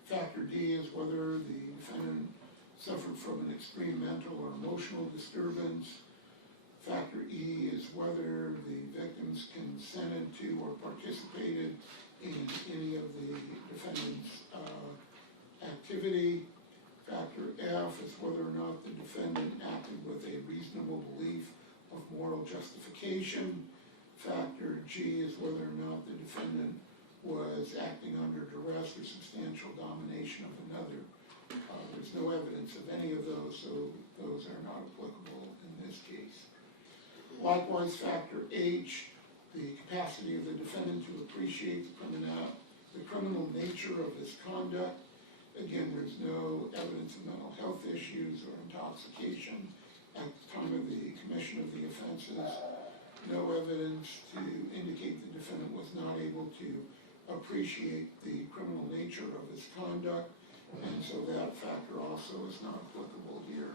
Factor D is whether the defendant suffered from an extreme mental or emotional disturbance. Factor E is whether the victims consented to or participated in any of the defendant's activity. Factor F is whether or not the defendant acted with a reasonable belief of moral justification. Factor G is whether or not the defendant was acting under duress or substantial domination of another. There's no evidence of any of those, so those are not applicable in this case. Likewise, factor H, the capacity of the defendant to appreciate the criminal nature of his conduct. Again, there's no evidence of mental health issues or intoxication at the time of the commission of the offenses. No evidence to indicate the defendant was not able to appreciate the criminal nature of his conduct, and so that factor also is not applicable here.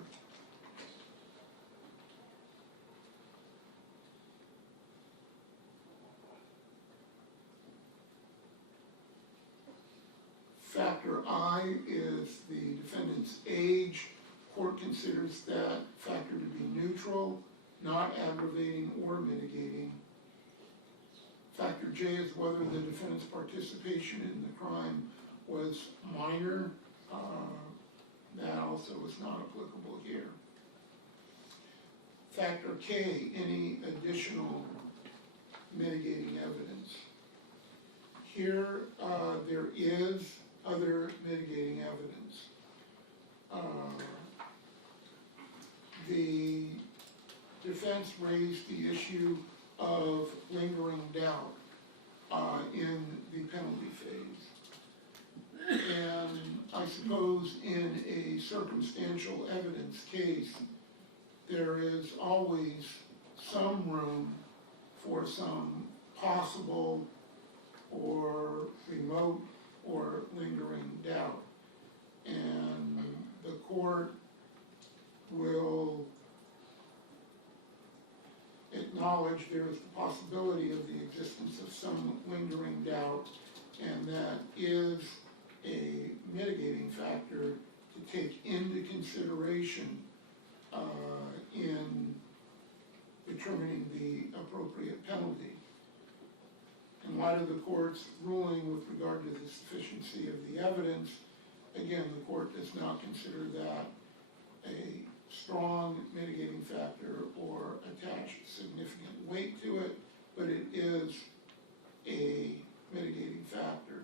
Factor I is the defendant's age. Court considers that factor to be neutral, not aggravating or mitigating. Factor J is whether the defendant's participation in the crime was minor. That also is not applicable here. Factor K, any additional mitigating evidence. Here, there is other mitigating evidence. The defense raised the issue of lingering doubt in the penalty phase. And I suppose in a circumstantial evidence case, there is always some room for some possible or remote or lingering doubt. And the court will acknowledge there is the possibility of the existence of some lingering doubt, and that is a mitigating factor to take into consideration in determining the appropriate penalty. In light of the court's ruling with regard to the sufficiency of the evidence, again, the court does not consider that a strong mitigating factor or attach significant weight to it, but it is a mitigating factor.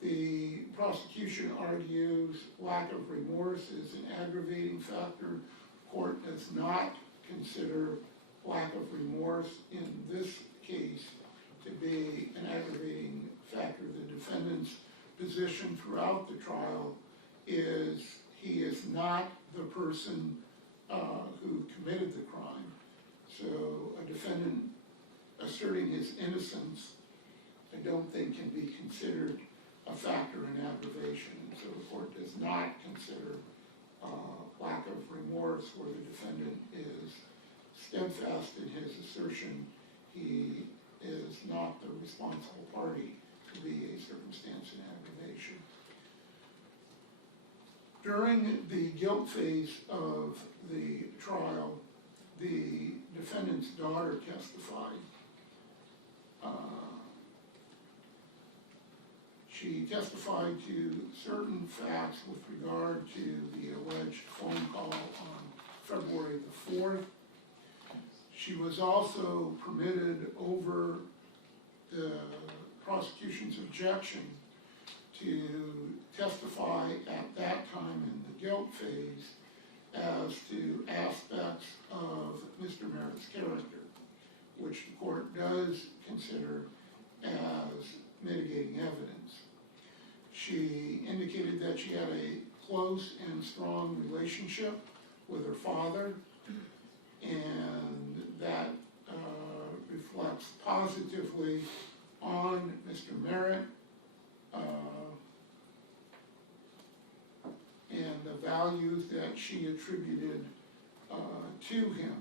The prosecution argues lack of remorse is an aggravating factor. Court does not consider lack of remorse in this case to be an aggravating factor. The defendant's position throughout the trial is he is not the person who committed the crime. So a defendant asserting his innocence, I don't think can be considered a factor in aggravation. And so the court does not consider lack of remorse where the defendant is steadfast in his assertion he is not the responsible party to be a circumstance in aggravation. During the guilt phase of the trial, the defendant's daughter testified. She testified to certain facts with regard to the alleged phone call on February the 4th. She was also permitted over the prosecution's objection to testify at that time in the guilt phase as to aspects of Mr. Merritt's character, which the court does consider as mitigating evidence. She indicated that she had a close and strong relationship with her father, and that reflects positively on Mr. Merritt. values that she attributed to him.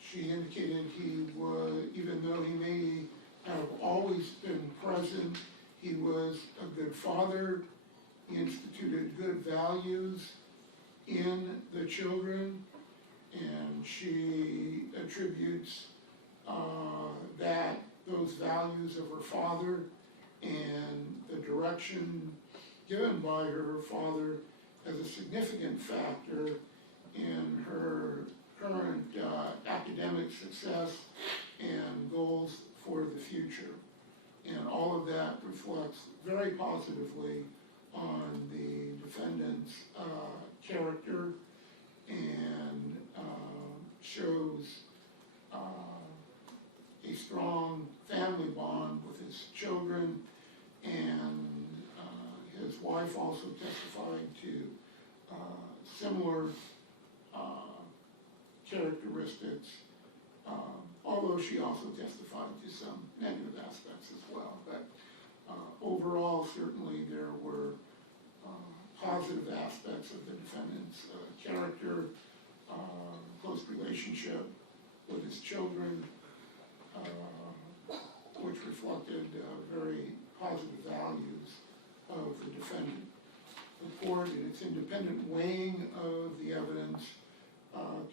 She indicated he was, even though he may have always been present, he was a good father. He instituted good values in the children, and she attributes those values of her father and the direction given by her father as a significant factor in her current academic success and goals for the future. And all of that reflects very positively on the defendant's character and shows a strong family bond with his children, and his wife also testified to similar characteristics, although she also testified to some negative aspects as well. But overall, certainly there were positive aspects of the defendant's character, close relationship with his children, which reflected very positive values of the defendant. The court, in its independent weighing of the evidence,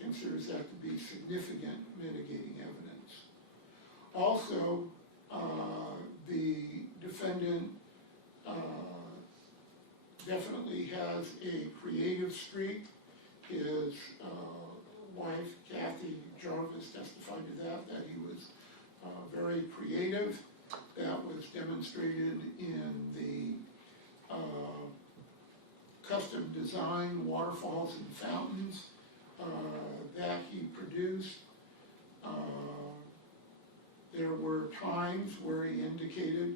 considers that to be significant mitigating evidence. Also, the defendant definitely has a creative streak. His wife, Kathy Jarvis, testified to that he was very creative. That was demonstrated in the custom design waterfalls and fountains that he produced. There were times where he indicated,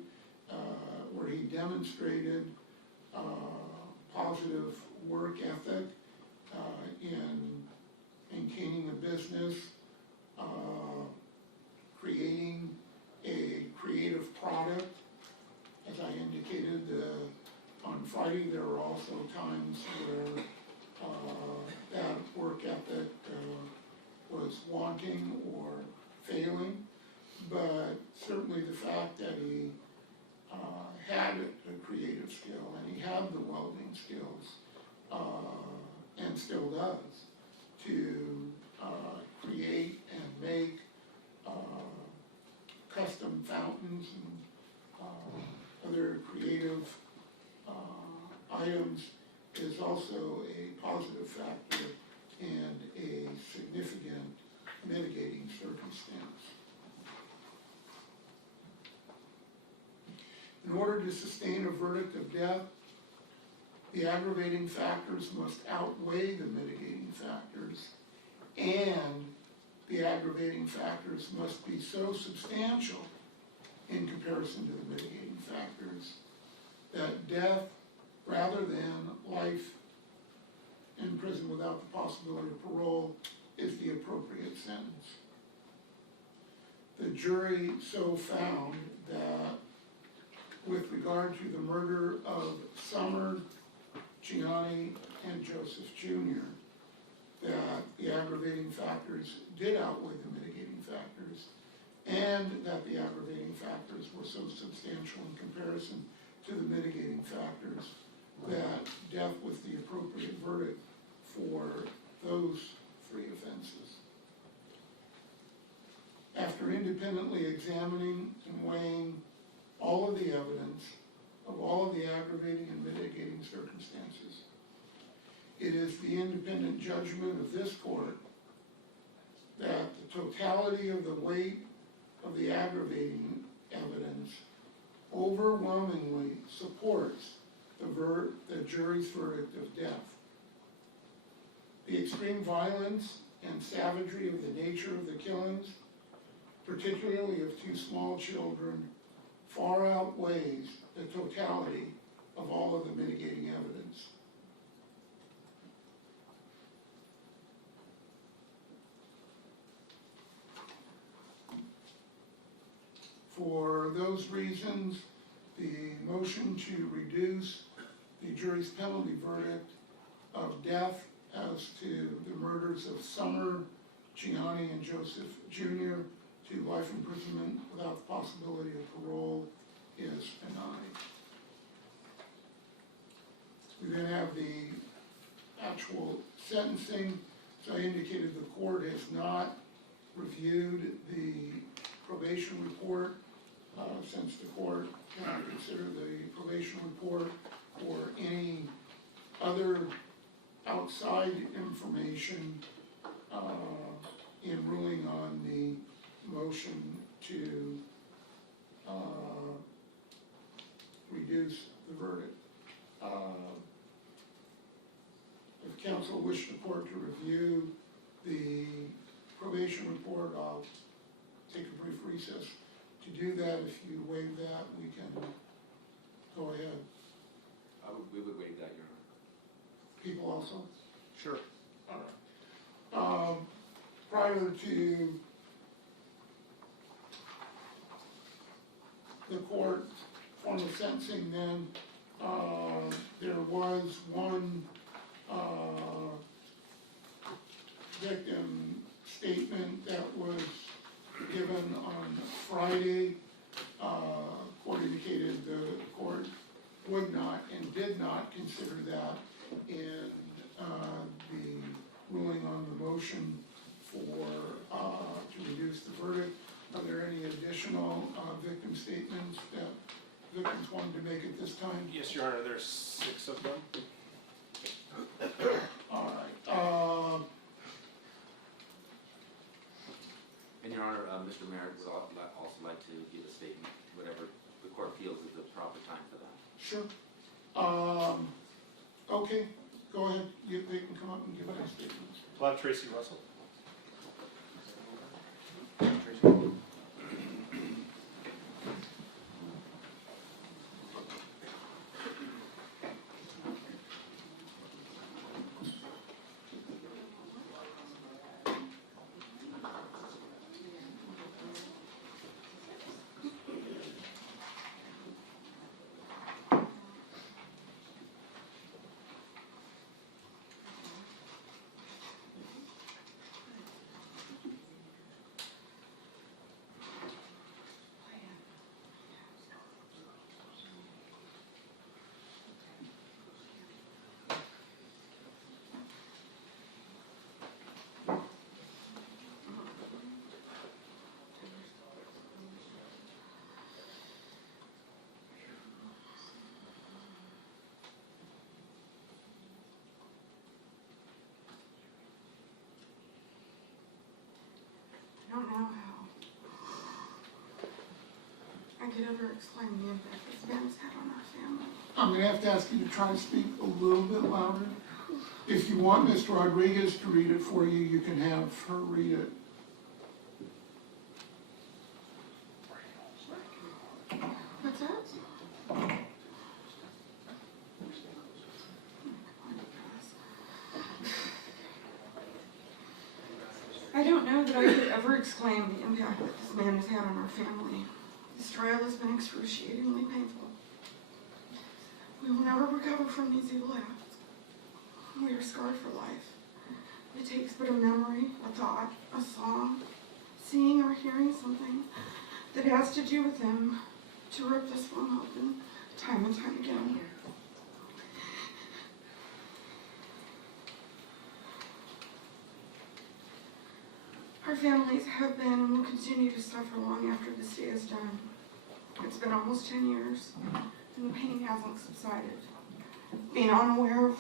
where he demonstrated positive work ethic in maintaining a business, creating a creative product. As I indicated, on Friday there were also times where that work ethic was wanting or failing, but certainly the fact that he had a creative skill and he had the welding skills and still does to create and make custom fountains and other creative items is also a positive factor and a significant mitigating circumstance. In order to sustain a verdict of death, the aggravating factors must outweigh the mitigating factors, and the aggravating factors must be so substantial in comparison to the mitigating factors that death, rather than life in prison without the possibility of parole, is the appropriate sentence. The jury so found that with regard to the murder of Summer, Gianni, and Joseph Jr., that the aggravating factors did outweigh the mitigating factors, and that the aggravating factors were so substantial in comparison to the mitigating factors that death was the appropriate verdict for those three offenses. After independently examining and weighing all of the evidence of all of the aggravating and mitigating circumstances, it is the independent judgment of this court that the totality of the weight of the aggravating evidence overwhelmingly supports the jury's verdict of death. The extreme violence and savagery of the nature of the killings, particularly of two small children, far outweighs the totality of all of the mitigating evidence. For those reasons, the motion to reduce the jury's penalty verdict of death as to the murders of Summer, Gianni, and Joseph Jr. to life imprisonment without the possibility of parole is denied. We then have the actual sentencing. As I indicated, the court has not reviewed the probation report since the court cannot consider the probation report or any other outside information in ruling on the motion to reduce the verdict. If counsel wish the court to review the probation report, I'll take a brief recess. To do that, if you waive that, we can go ahead. We would waive that, Your Honor. People also? Sure. All right. Prior to the court formal sentencing, then there was one victim statement that was given on Friday. Court indicated the court would not and did not consider that in the ruling on the motion for to reduce the verdict. Are there any additional victim statements that victims wanted to make at this time? Yes, Your Honor, there's 6 of them. All right. And Your Honor, Mr. Merritt would also like to give a statement, whatever the court feels is the proper time for that. Sure. Okay, go ahead. They can come up and give their statements. Tracy Russell. I don't know how I could ever explain the impact this man's had on our family. I'm going to have to ask you to try to speak a little bit louder. If you want Ms. Rodriguez to read it for you, you can have her read it. What's that? I don't know that I could ever explain the impact that this man has had on our family. This trial has been excruciatingly painful. We will never recover from these evil acts. We are scarred for life. It takes but a memory, a thought, a song, seeing or hearing something that has to do with them to rip this one open time and time again. Our families have been and will continue to suffer long after this day is done. It's been almost 10 years, and the pain hasn't subsided. Being unaware of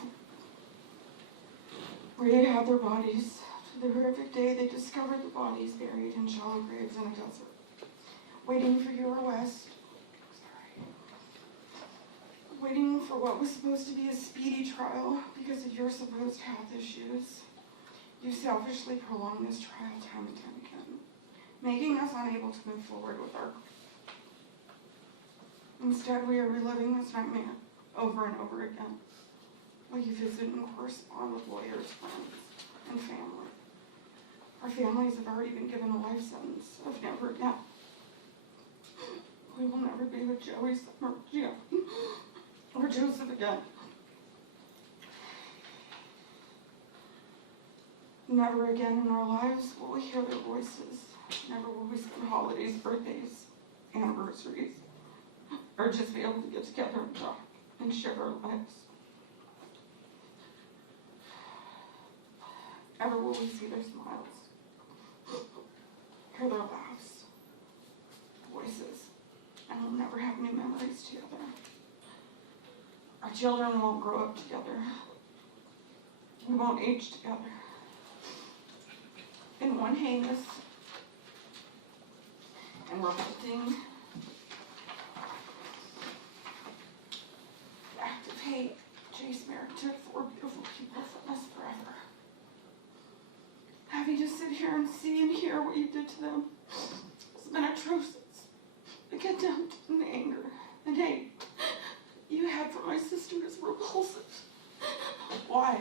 where they had their bodies, to the horrific day they discovered the bodies buried in shallow graves in a desert. Waiting for your arrest. Waiting for what was supposed to be a speedy trial because of your supposed health issues. You selfishly prolonged this trial time and time again, making us unable to move forward with our... Instead, we are reliving this nightmare over and over again, while you visit and correspond with lawyers, friends, and family. Our families have already been given a life sentence of never again. We will never be with Joey, Summer, Gio, or Joseph again. Never again in our lives will we hear their voices. Never will we spend holidays, birthdays, anniversaries, or just be able to get together and talk and share our lives. Never will we see their smiles, hear their laughs, voices, and we'll never have new memories together. Our children won't grow up together. We won't age together. In one heinous and revolting act of hate, Jace Merrick took 4 beautiful people from us forever. Having to sit here and see and hear what you did to them has been atrocious. The contempt and anger and hate you had for my sister is repulsive. Why?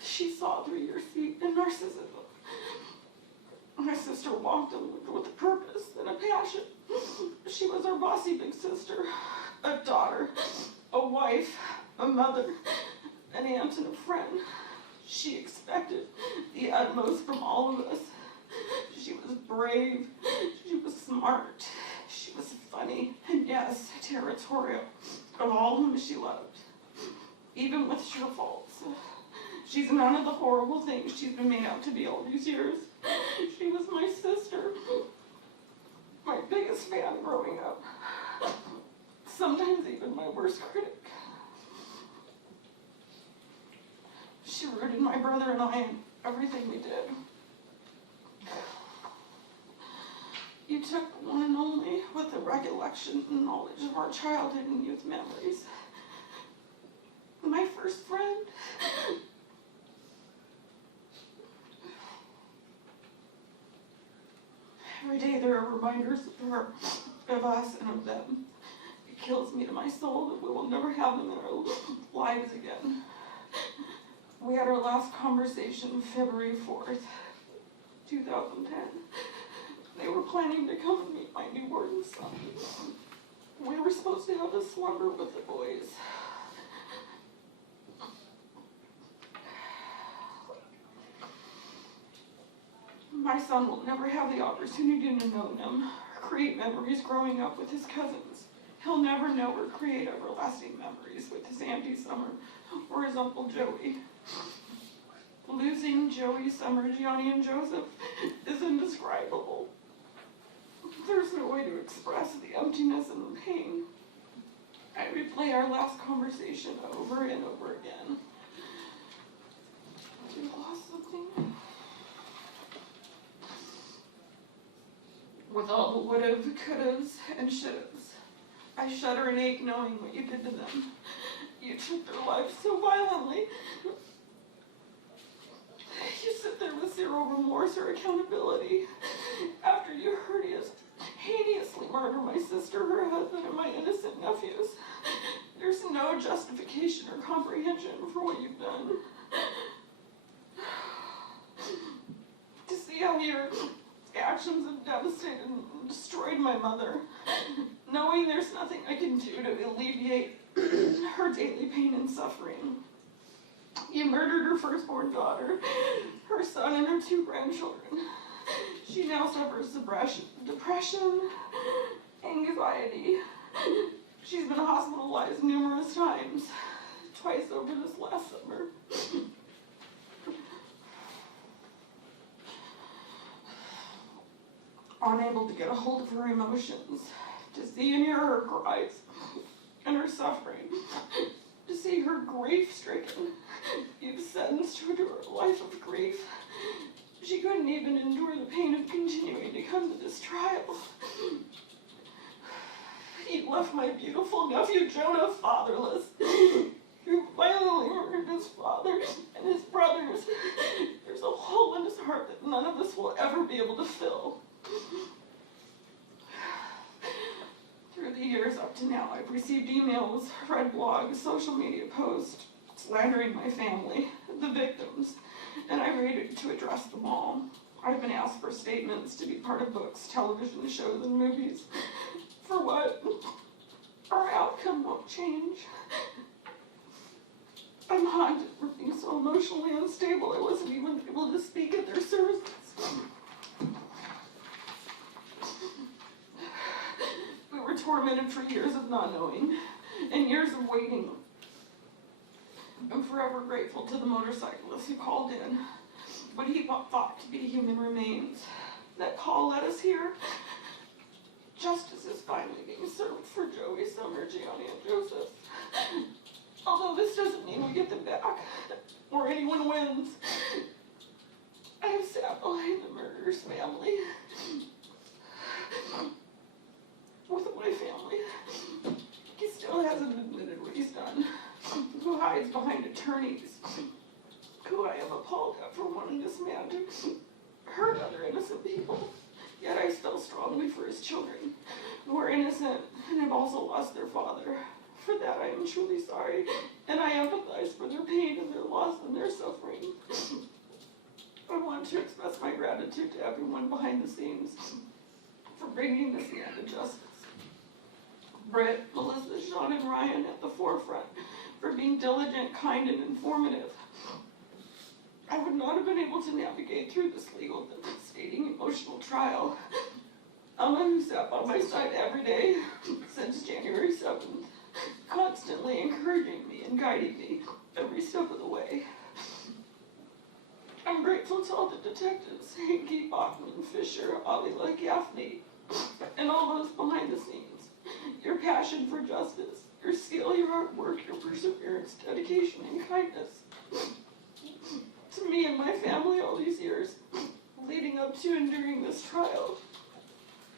She saw through your deceit and narcissism. My sister walked and lived with a purpose and a passion. She was our bossy big sister, a daughter, a wife, a mother, an aunt, and a friend. She expected the utmost from all of us. She was brave, she was smart, she was funny, and yes, territorial of all whom she loved, even with her faults. She's none of the horrible things she's been made out to be all these years. She was my sister, my biggest fan growing up, sometimes even my worst critic. She rooted my brother and I in everything we did. You took the one and only with the recollection and knowledge of our childhood and youth memories. My first friend. Every day there are reminders of her, of us, and of them. It kills me to my soul that we will never have them in our lives again. We had our last conversation February 4th, 2010. They were planning to come and meet my newborn son. We were supposed to have a slumber with the boys. My son will never have the opportunity to know them, or create memories growing up with his cousins. He'll never know or create everlasting memories with his Auntie Summer or his Uncle Joey. Losing Joey, Summer, Gianni, and Joseph is indescribable. There's no way to express the emptiness and the pain. I replay our last conversation over and over again. You lost something? With all the would've, could'ves, and should'ves, I shudder and ache knowing what you did to them. You took their lives so violently. You sit there with zero remorse or accountability. After you heinously murder my sister, her husband, and my innocent nephews, there's no justification or comprehension for what you've done. To see how your actions have devastated and destroyed my mother, knowing there's nothing I can do to alleviate her daily pain and suffering. You murdered her firstborn daughter, her son, and her 2 grandchildren. She now suffers depression, anxiety. She's been hospitalized numerous times, twice over this last summer. Unable to get a hold of her emotions, to see and hear her cries and her suffering, to see her grief-stricken. You've sentenced her to a life of grief. She couldn't even endure the pain of continuing to come to this trial. You left my beautiful nephew Jonah fatherless. You violently murdered his father and his brothers. There's a hole in his heart that none of us will ever be able to fill. Through the years up to now, I've received emails, read blogs, social media posts, slandering my family, the victims, and I'm ready to address them all. I've been asked for for statements to be part of books, television shows, and movies. For what? Our outcome won't change. I'm haunted for being so emotionally unstable I wasn't even able to speak at their services. We were tormented for years of not knowing, and years of waiting. I'm forever grateful to the motorcyclist who called in what he thought to be human remains. That call led us here. Justice is finally being served for Joey, Summer, Gianni, and Joseph. Although this doesn't mean we get them back, or anyone wins. I have sat behind the murderer's family. With my family. He still hasn't admitted what he's done. Who hides behind attorneys. Who I am appalled at for wanting this man to hurt other innocent people. Yet I still strongly for his children, who are innocent and have also lost their father. For that I am truly sorry, and I empathize for their pain and their loss and their suffering. I want to express my gratitude to everyone behind the scenes for bringing this man to justice. Britt, Melissa, Sean, and Ryan at the forefront for being diligent, kind, and informative. I would not have been able to navigate through this legal, devastating, emotional trial. Emma, who sat by my side every day since January 7th, constantly encouraging me and guiding me every step of the way. I'm grateful to all the detectives, Hanky, Bachman, Fisher, Avila, Gaffney, and all those behind the scenes. Your passion for justice, your skill, your hard work, your perseverance, dedication, and kindness. To me and my family all these years, leading up to and during this trial.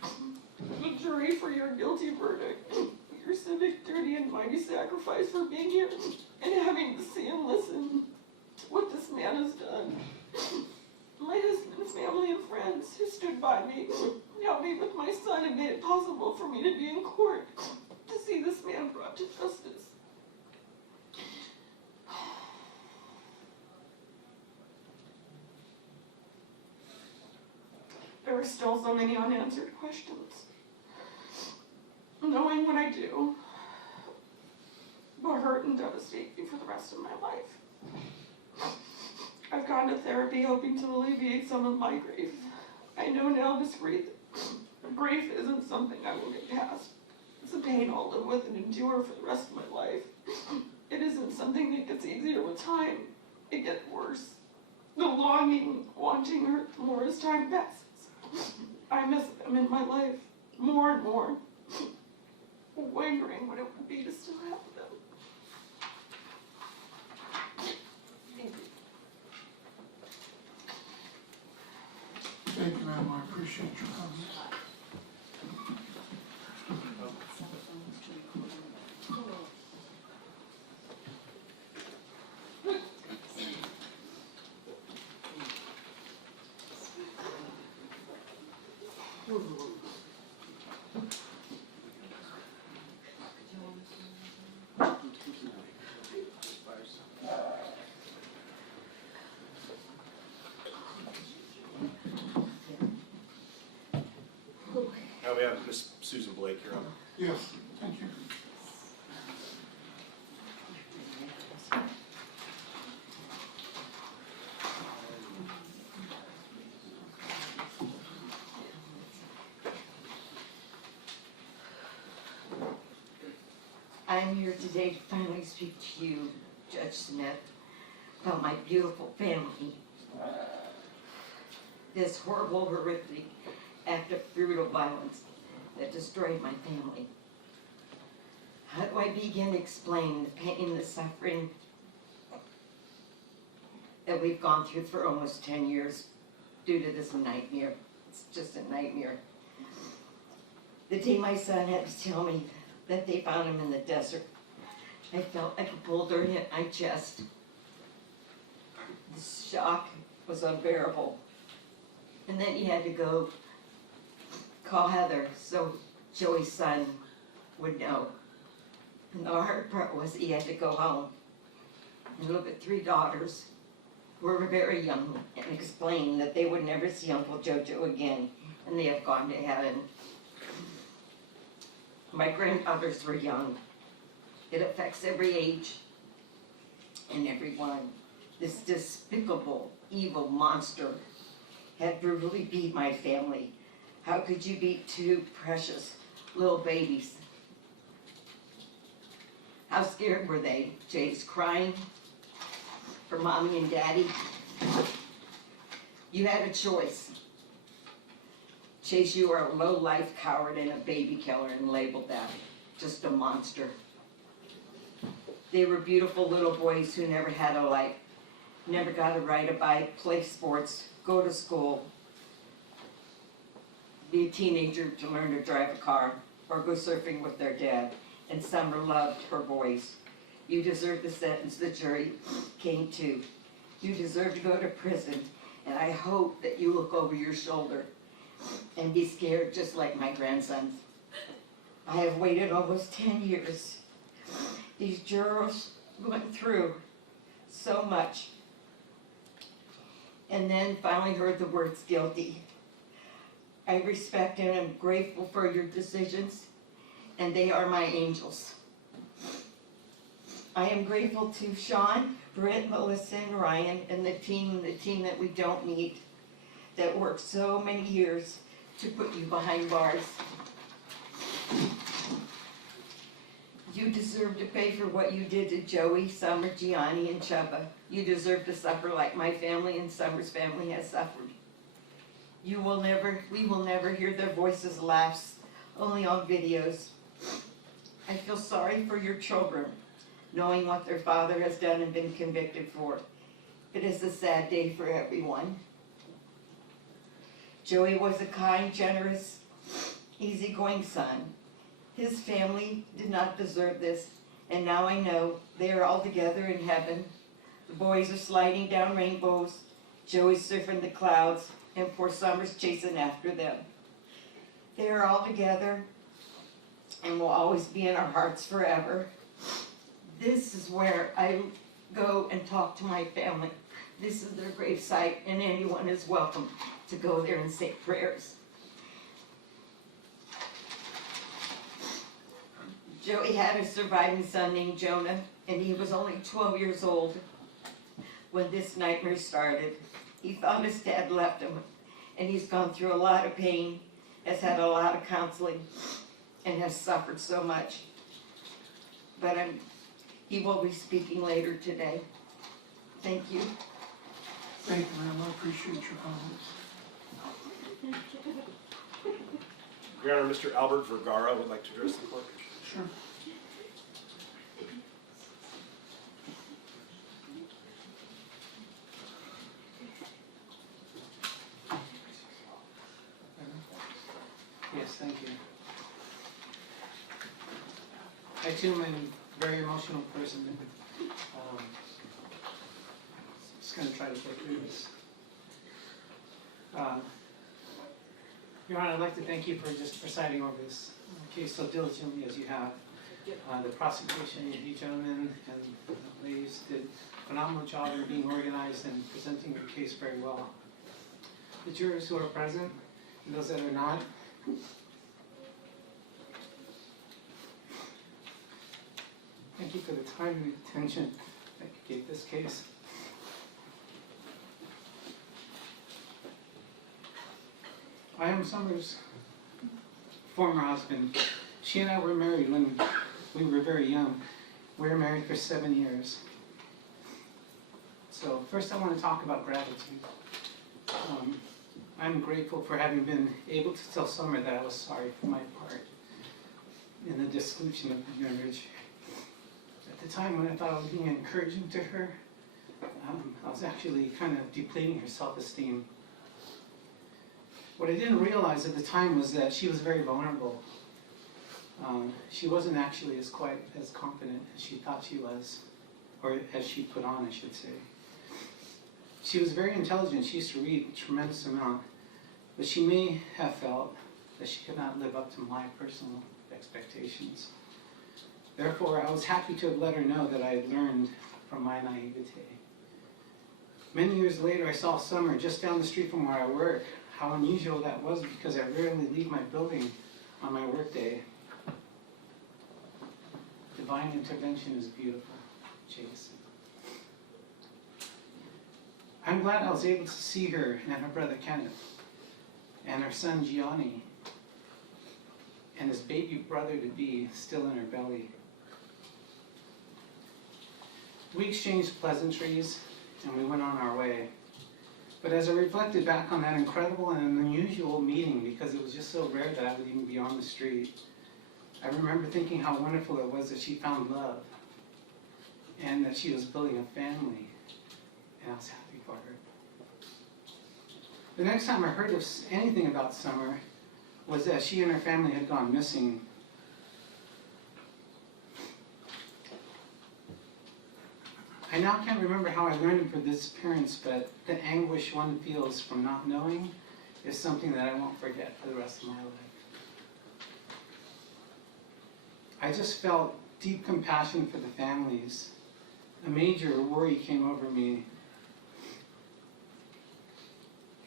The jury for your guilty verdict, your civic duty and mighty sacrifice for being here and having to see and listen to what this man has done. My husband, family, and friends who stood by me, helped me with my son, and made it possible for me to be in court, to see this man brought to justice. There are still so many unanswered questions. Knowing what I do will hurt and devastate me for the rest of my life. I've gone to therapy hoping to alleviate some of my grief. I know now this grief isn't something I will get past. It's a pain I'll live with and endure for the rest of my life. It isn't something that gets easier with time. It gets worse. The longing, wanting hurts more as time passes. I miss them in my life more and more, wondering what it would be to still have them. Thank you. Thank you, ma'am, I appreciate your comments. Now we have Miss Susan Blake here. Yes, thank you. I'm here today to finally speak to you, Judge Smith, about my beautiful family. This horrible, horrific act of brutal violence that destroyed my family. How do I begin to explain the pain, the suffering that we've gone through for almost 10 years due to this nightmare? It's just a nightmare. The day my son had to tell me that they found him in the desert, I felt like a boulder hit my chest. The shock was unbearable. And then he had to go call Heather so Joey's son would know. And the hard part was he had to go home and look at 3 daughters were very young and explained that they would never see Uncle Jojo again, and they have gone to heaven. My grandfathers were young. It affects every age and everyone. This despicable, evil monster had brutally beat my family. How could you beat two precious little babies? How scared were they? Jay's crying for mommy and daddy. You had a choice. Chase, you are a low-life coward and a baby killer, and labeled that. Just a monster. They were beautiful little boys who never had a life, never got to ride a bike, play sports, go to school, be a teenager to learn to drive a car, or go surfing with their dad. And Summer loved her boys. You deserve the sentence the jury came to. You deserve to go to prison, and I hope that you look over your shoulder and be scared just like my grandsons. I have waited almost 10 years. These jurors went through so much, and then finally heard the words guilty. I respect and am grateful for your decisions, and they are my angels. I am grateful to Sean, Britt, Melissa, and Ryan, and the team that we don't meet, that worked so many years to put you behind bars. You deserve to pay for what you did to Joey, Summer, Gianni, and Chubba. You deserve to suffer like my family and Summer's family has suffered. We will never hear their voices, laughs, only on videos. I feel sorry for your children, knowing what their father has done and been convicted for. It is a sad day for everyone. Joey was a kind, generous, easygoing son. His family did not deserve this, and now I know they are all together in heaven. The boys are sliding down rainbows, Joey's surfing the clouds, and poor Summer's chasing after them. They are all together and will always be in our hearts forever. This is where I go and talk to my family. This is their gravesite, and anyone is welcome to go there and say prayers. Joey had a surviving son named Jonah, and he was only 12 years old when this nightmare started. He thought his dad left him, and he's gone through a lot of pain, has had a lot of counseling, and has suffered so much. But he will be speaking later today. Thank you. Thank you, ma'am, I appreciate your comments. Your Honor, Mr. Albert Vergara would like to address the court. Sure. Yes, thank you. I too am a very emotional person. Just going to try to get through this. Your Honor, I'd like to thank you for just presiding over this case so diligently as you have. The prosecution, you gentlemen and ladies did a phenomenal job in being organized and presenting your case very well. The jurors who are present and those that are not, thank you for the time and attention that you gave this case. I am Summer's former husband. She and I were married when we were very young. We were married for 7 years. So first I want to talk about gratitude. I'm grateful for having been able to tell Summer that I was sorry for my part in the dissolution of the marriage. At the time when I thought I was being encouraging to her, I was actually kind of depleting her self-esteem. What I didn't realize at the time was that she was very vulnerable. She wasn't actually quite as confident as she thought she was, or as she put on, I should say. She was very intelligent. She used to read a tremendous amount, but she may have felt that she could not live up to my personal expectations. Therefore, I was happy to have let her know that I had learned from my naivete. Many years later, I saw Summer just down the street from where I work. How unusual that was because I rarely leave my building on my work day. Divine intervention is beautiful, Chase. I'm glad I was able to see her and her brother Kenneth, and her son Gianni, and his baby brother-to-be still in her belly. We exchanged pleasantries, and we went on our way. But as I reflected back on that incredible and unusual meeting, because it was just so rare that I would even be on the street, I remember thinking how wonderful it was that she found love, and that she was building a family, and I was happy for her. The next time I heard of anything about Summer was that she and her family had gone missing. I now can't remember how I learned of her disappearance, but the anguish one feels from not knowing is something that I won't forget for the rest of my life. I just felt deep compassion for the families. A major worry came over me.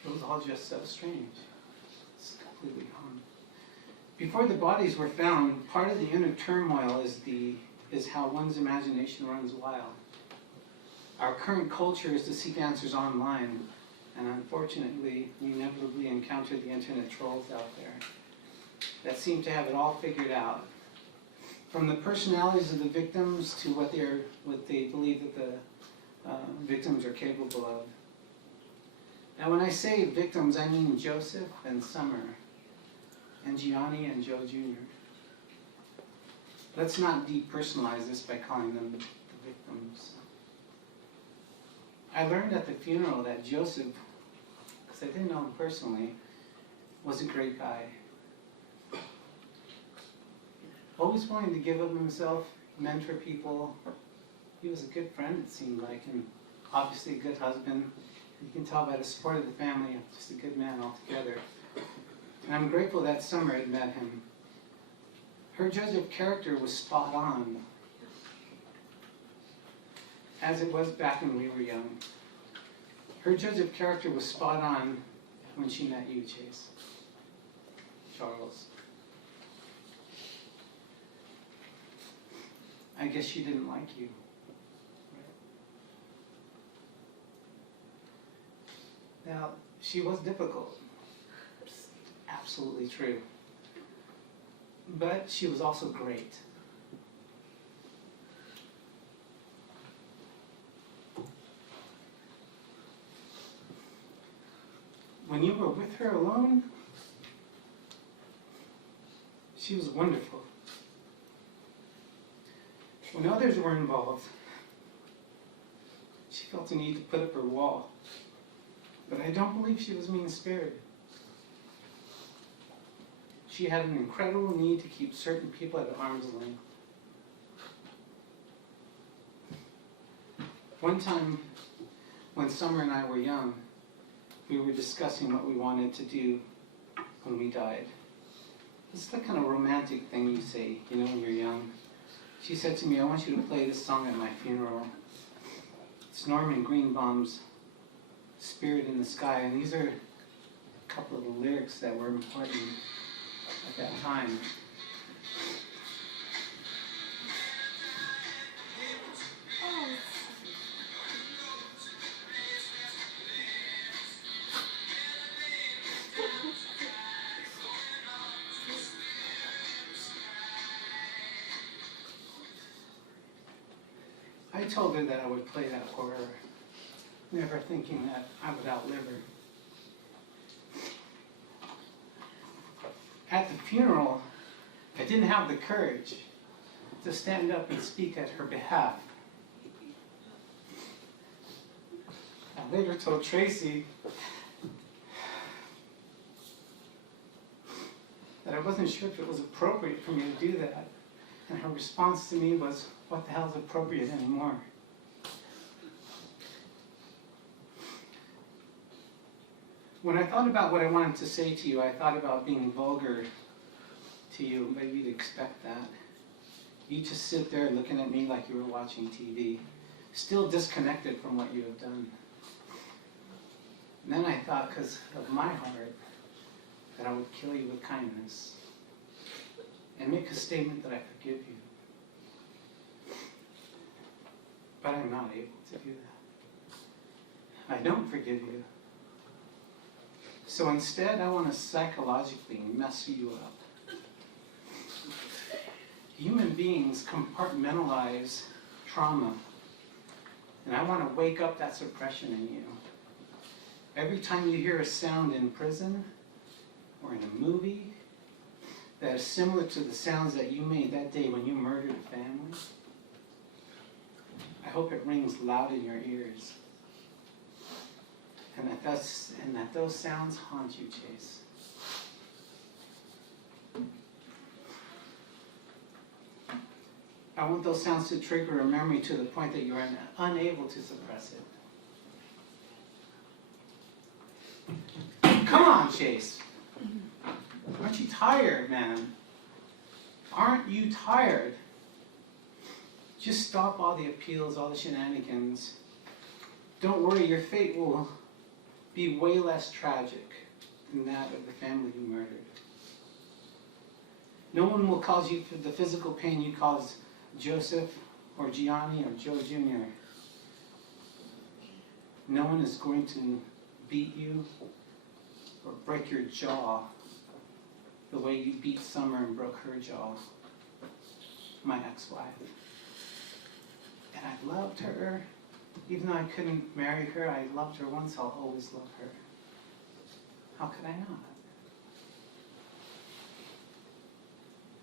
It was all just so strange. It's completely gone. Before the bodies were found, part of the inner turmoil is how one's imagination runs wild. Our current culture is to seek answers online, and unfortunately, we inevitably encounter the internet trolls out there that seem to have it all figured out. From the personalities of the victims to what they believe that the victims are capable of. Now, when I say victims, I mean Joseph and Summer, and Gianni and Joe Jr. Let's not depersonalize this by calling them the victims. I learned at the funeral that Joseph, because I didn't know him personally, was a great guy. Always wanting to give of himself, mentor people. He was a good friend, it seemed like, and obviously a good husband. You can tell by the support of the family, just a good man altogether. And I'm grateful that Summer had met him. Her judge of character was spot on, as it was back when we were young. Her judge of character was spot on when she met you, Chase. Charles. I guess she didn't like you. Now, she was difficult. Absolutely true. But she was also great. When you were with her alone, she was wonderful. When others were involved, she felt the need to put up her wall. But I don't believe she was mean-spirited. She had an incredible need to keep certain people at arm's length. One time, when Summer and I were young, we were discussing what we wanted to do when we died. It's the kind of romantic thing you say, you know, when you're young. She said to me, I want you to play this song at my funeral. It's Norman Greenbaum's Spirit in the Sky, and these are a couple of the lyrics that were important at that time. I told her that I would play that for her, never thinking that I would outlive her. At the funeral, I didn't have the courage to stand up and speak at her behalf. I later told Tracy that I wasn't sure if it was appropriate for me to do that. And her response to me was, what the hell is appropriate anymore? When I thought about what I wanted to say to you, I thought about being vulgar to you. Maybe you'd expect that. You just sit there looking at me like you were watching TV, still disconnected from what you have done. And then I thought, because of my heart, that I would kill you with kindness and make a statement that I forgive you. But I'm not able to do that. I don't forgive you. So instead, I want to psychologically mess you up. Human beings compartmentalize trauma, and I want to wake up that suppression in you. Every time you hear a sound in prison or in a movie that is similar to the sounds that you made that day when you murdered a family, I hope it rings loud in your ears. And that those sounds haunt you, Chase. I want those sounds to trigger a memory to the point that you are unable to suppress it. Come on, Chase. Aren't you tired, man? Aren't you tired? Just stop all the appeals, all the shenanigans. Don't worry, your fate will be way less tragic than that of the family you murdered. No one will cause you the physical pain you caused Joseph or Gianni or Joe Jr. No one is going to beat you or break your jaw the way you beat Summer and broke her jaw, my ex-wife. And I loved her. Even though I couldn't marry her, I loved her once, I'll always love her. How could I not?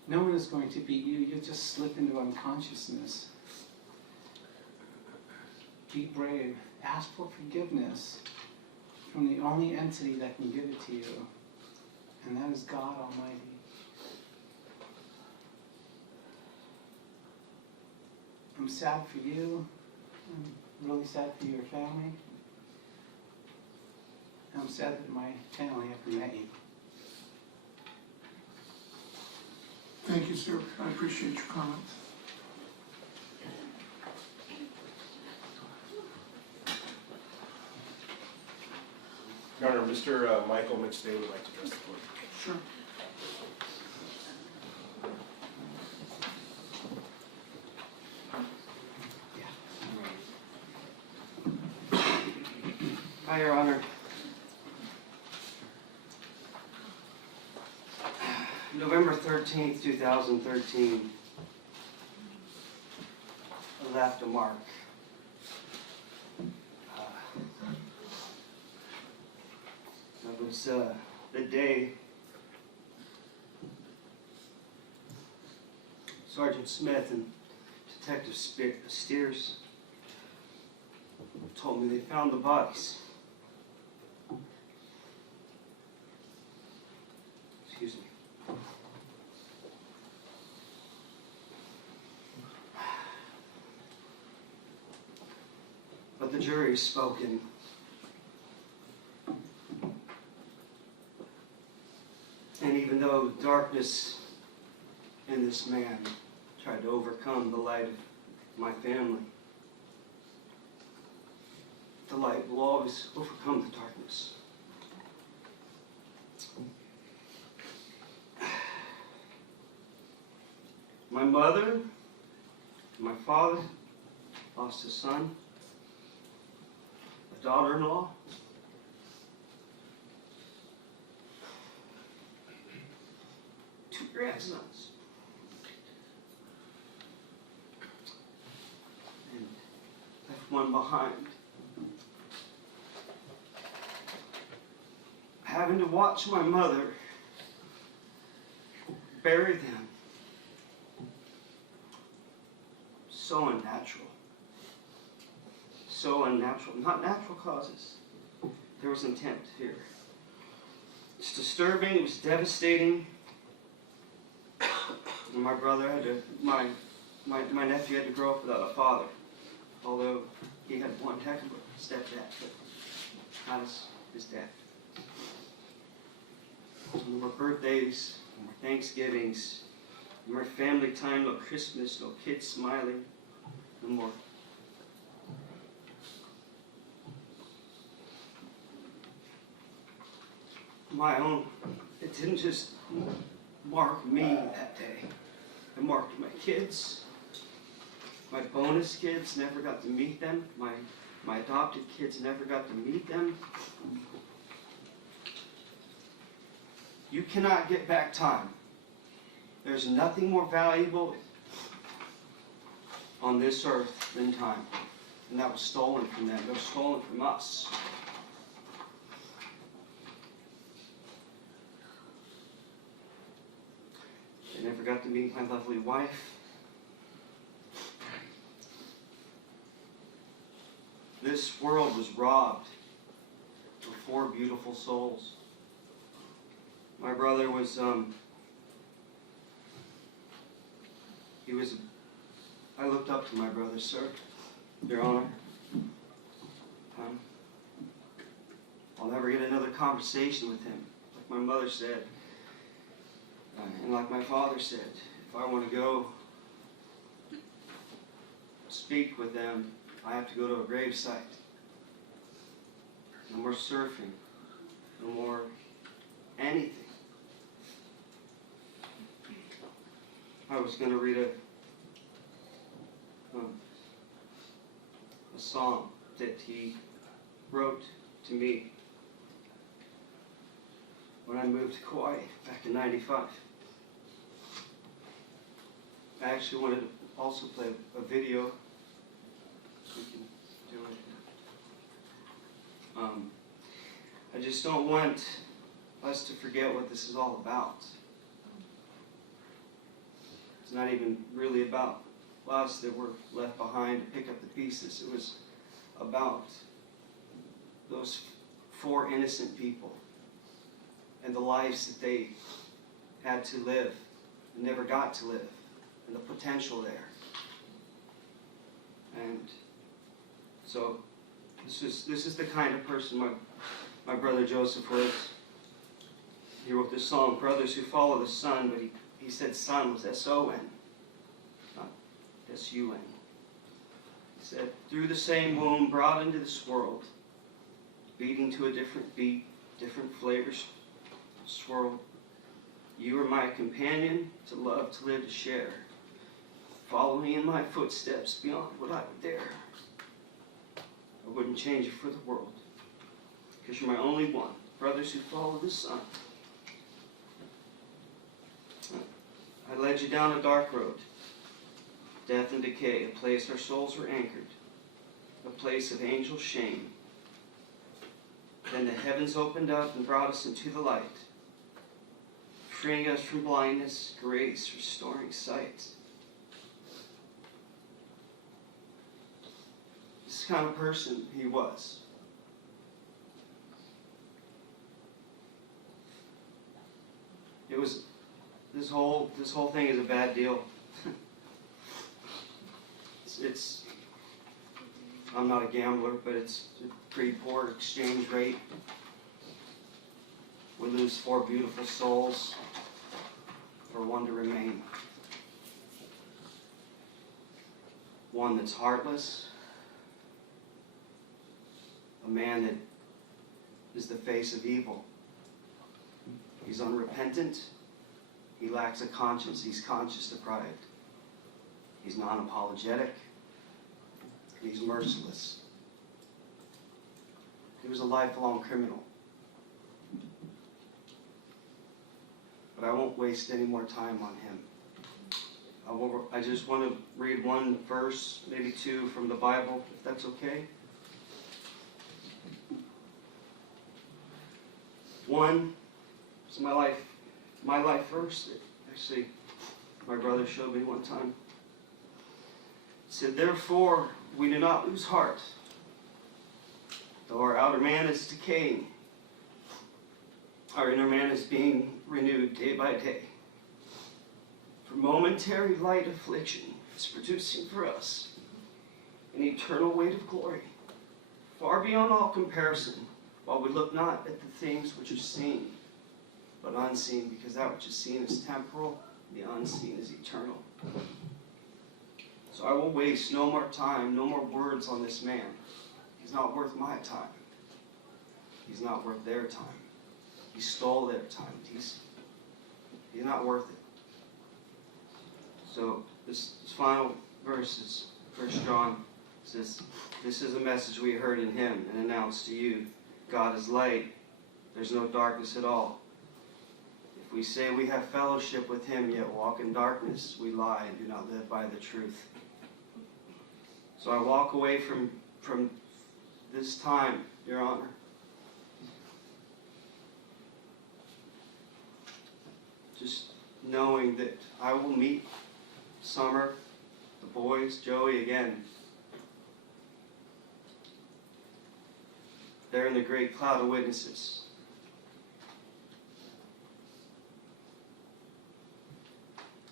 No one is going to beat you, you'll just slip into unconsciousness. Be brave, ask for forgiveness from the only entity that can give it to you, and that is God Almighty. I'm sad for you. I'm really sad for your family. I'm sad that my family never met you. Thank you, sir. I appreciate your comments. Your Honor, Mr. Michael McStay would like to address the court. Sure. Hi, Your Honor. November 13th, 2013, I left a mark. That was the day Sergeant Smith and Detective Steers told me they found the bodies. Excuse me. But the jury has spoken. And even though darkness in this man tried to overcome the light of my family, the light will always overcome the darkness. My mother, my father lost a son, a daughter-in-law, two grandsons, and left one behind. Having to watch my mother bury them. So unnatural. So unnatural. Not natural causes. There was intent here. It's disturbing. It was devastating. And my brother had to, my nephew had to grow up without a father. Although he had one heck of a stepdad, but not as his dad. And there were birthdays, and there were Thanksgivings, and there were family time, no Christmas, no kids smiling, no more. my own, it didn't just mark me that day. It marked my kids. My bonus kids never got to meet them. My adopted kids never got to meet them. You cannot get back time. There's nothing more valuable on this earth than time. And that was stolen from them. It was stolen from us. I never got to meet my lovely wife. This world was robbed of 4 beautiful souls. My brother was, I looked up to my brother, sir, Your Honor. I'll never get another conversation with him. Like my mother said, and like my father said, if I want to go speak with them, I have to go to a gravesite. No more surfing. No more anything. I was going to read a song that he wrote to me when I moved to Kauai back in '95. I actually wanted to also play a video. We can do it. I just don't want us to forget what this is all about. It's not even really about us that were left behind to pick up the pieces. It was about those 4 innocent people and the lives that they had to live and never got to live, and the potential there. And so this is the kind of person my brother Joseph was. He wrote this song, Brothers Who Follow the Sun, but he said son was S-O-N, not S-U-N. He said, through the same womb brought into this world, beating to a different beat, different flavors swirl. You were my companion, to love, to live, to share. Follow me in my footsteps beyond what I would dare. I wouldn't change it for the world, because you're my only one. Brothers who follow the sun. I led you down a dark road, death and decay, a place our souls were anchored, a place of angel shame. Then the heavens opened up and brought us into the light, freeing us from blindness, grace, restoring sight. This kind of person he was. It was this whole thing is a bad deal. it's I'm not a gambler, but it's a pretty poor exchange rate. We lose 4 beautiful souls for one to remain. One that's heartless, a man that is the face of evil. He's unrepentant. He lacks a conscience. He's conscience deprived. He's non-apologetic. He's merciless. He was a lifelong criminal. But I won't waste any more time on him. I just want to read 1 verse, maybe 2 from the Bible, if that's okay. 1 is my life verse that actually my brother showed me one time. It said, therefore we do not lose heart, though our outer man is decaying. Our inner man is being renewed day by day. For momentary light affliction is producing for us an eternal weight of glory, far beyond all comparison, while we look not at the things which are seen, but unseen, because that which is seen is temporal, the unseen is eternal. So I will waste no more time, no more words on this man. He's not worth my time. He's not worth their time. He stole their time. He's not worth it. So this final verse is 1 John says, "This is a message we heard in him and announced to you. God is light. There's no darkness at all. If we say we have fellowship with him, yet walk in darkness, we lie and do not live by the truth." So I walk away from this time, Your Honor, just knowing that I will meet Summer, the boys, Joey again. They're in the great cloud of witnesses.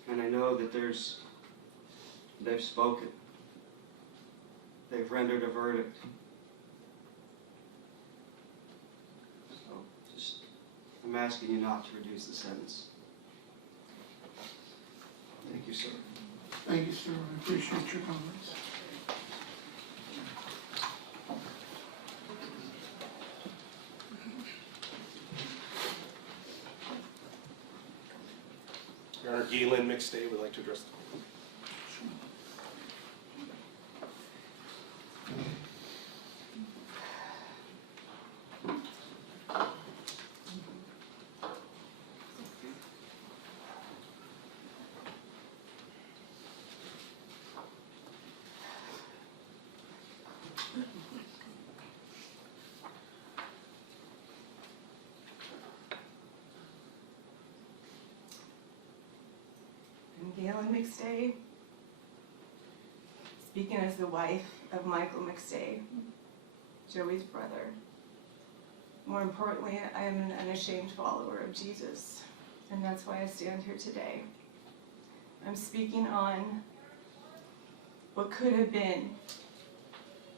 And I know that they've spoken. They've rendered a verdict. So I'm asking you not to reduce the sentence. Thank you, sir. Thank you, sir. I appreciate your comments. Your Honor, Galen McStay would like to address the court. I'm Galen McStay, speaking as the wife of Michael McStay, Joey's brother. More importantly, I am an unashamed follower of Jesus, and that's why I stand here today. I'm speaking on what could have been.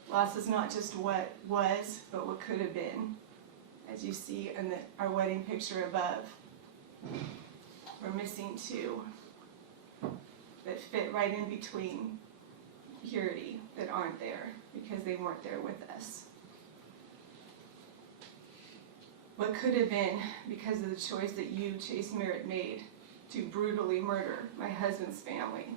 Loss is not just what was, but what could have been. As you see in our wedding picture above, we're missing two that fit right in between purity that aren't there because they weren't there with us. What could have been because of the choice that you, Chase Merritt, made to brutally murder my husband's family.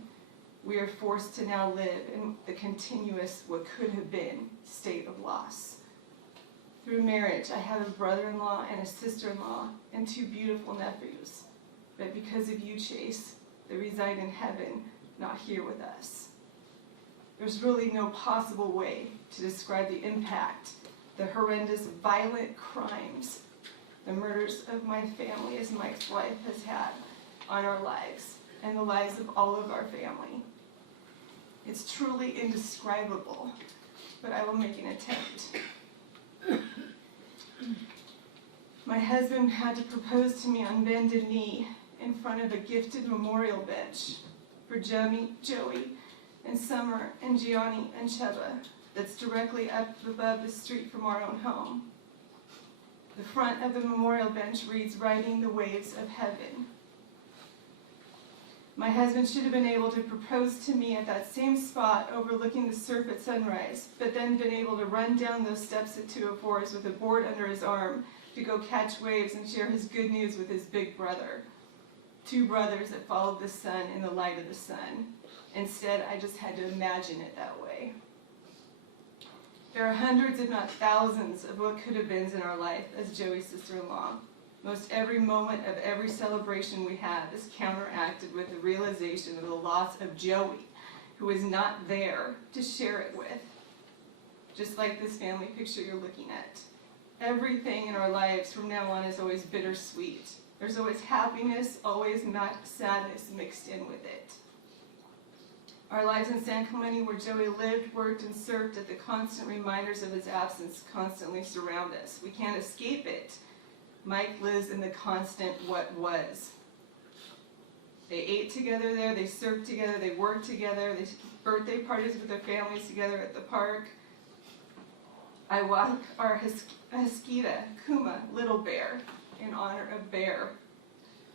We are forced to now live in the continuous what could have been state of loss. Through marriage, I have a brother-in-law and a sister-in-law and two beautiful nephews. But because of you, Chase, they reside in heaven, not here with us. There's really no possible way to describe the impact, the horrendous, violent crimes, the murders of my family as Mike's wife has had on our lives and the lives of all of our family. It's truly indescribable, but I will make an attempt. My husband had to propose to me on bended knee in front of a gifted memorial bench for Joey and Summer and Gianni and Cheba that's directly up above the street from our own home. The front of the memorial bench reads, "Riding the Waves of Heaven." My husband should have been able to propose to me at that same spot overlooking the surf at sunrise, but then been able to run down those steps at 204s with a board under his arm to go catch waves and share his good news with his big brother. Two brothers that followed the sun in the light of the sun. Instead, I just had to imagine it that way. There are hundreds, if not thousands, of what could have been in our life as Joey's sister-in-law. Most every moment of every celebration we have is counteracted with the realization of the loss of Joey, who is not there to share it with. Just like this family picture you're looking at. Everything in our lives from now on is always bittersweet. There's always happiness, always not sadness mixed in with it. Our lives in San Clemente, where Joey lived, worked, and served at the constant reminders of his absence constantly surround us. We can't escape it. Mike lives in the constant what was. They ate together there, they served together, they worked together, they took birthday parties with their families together at the park. I walk our Husquita, Kuma, Little Bear, in honor of Bear,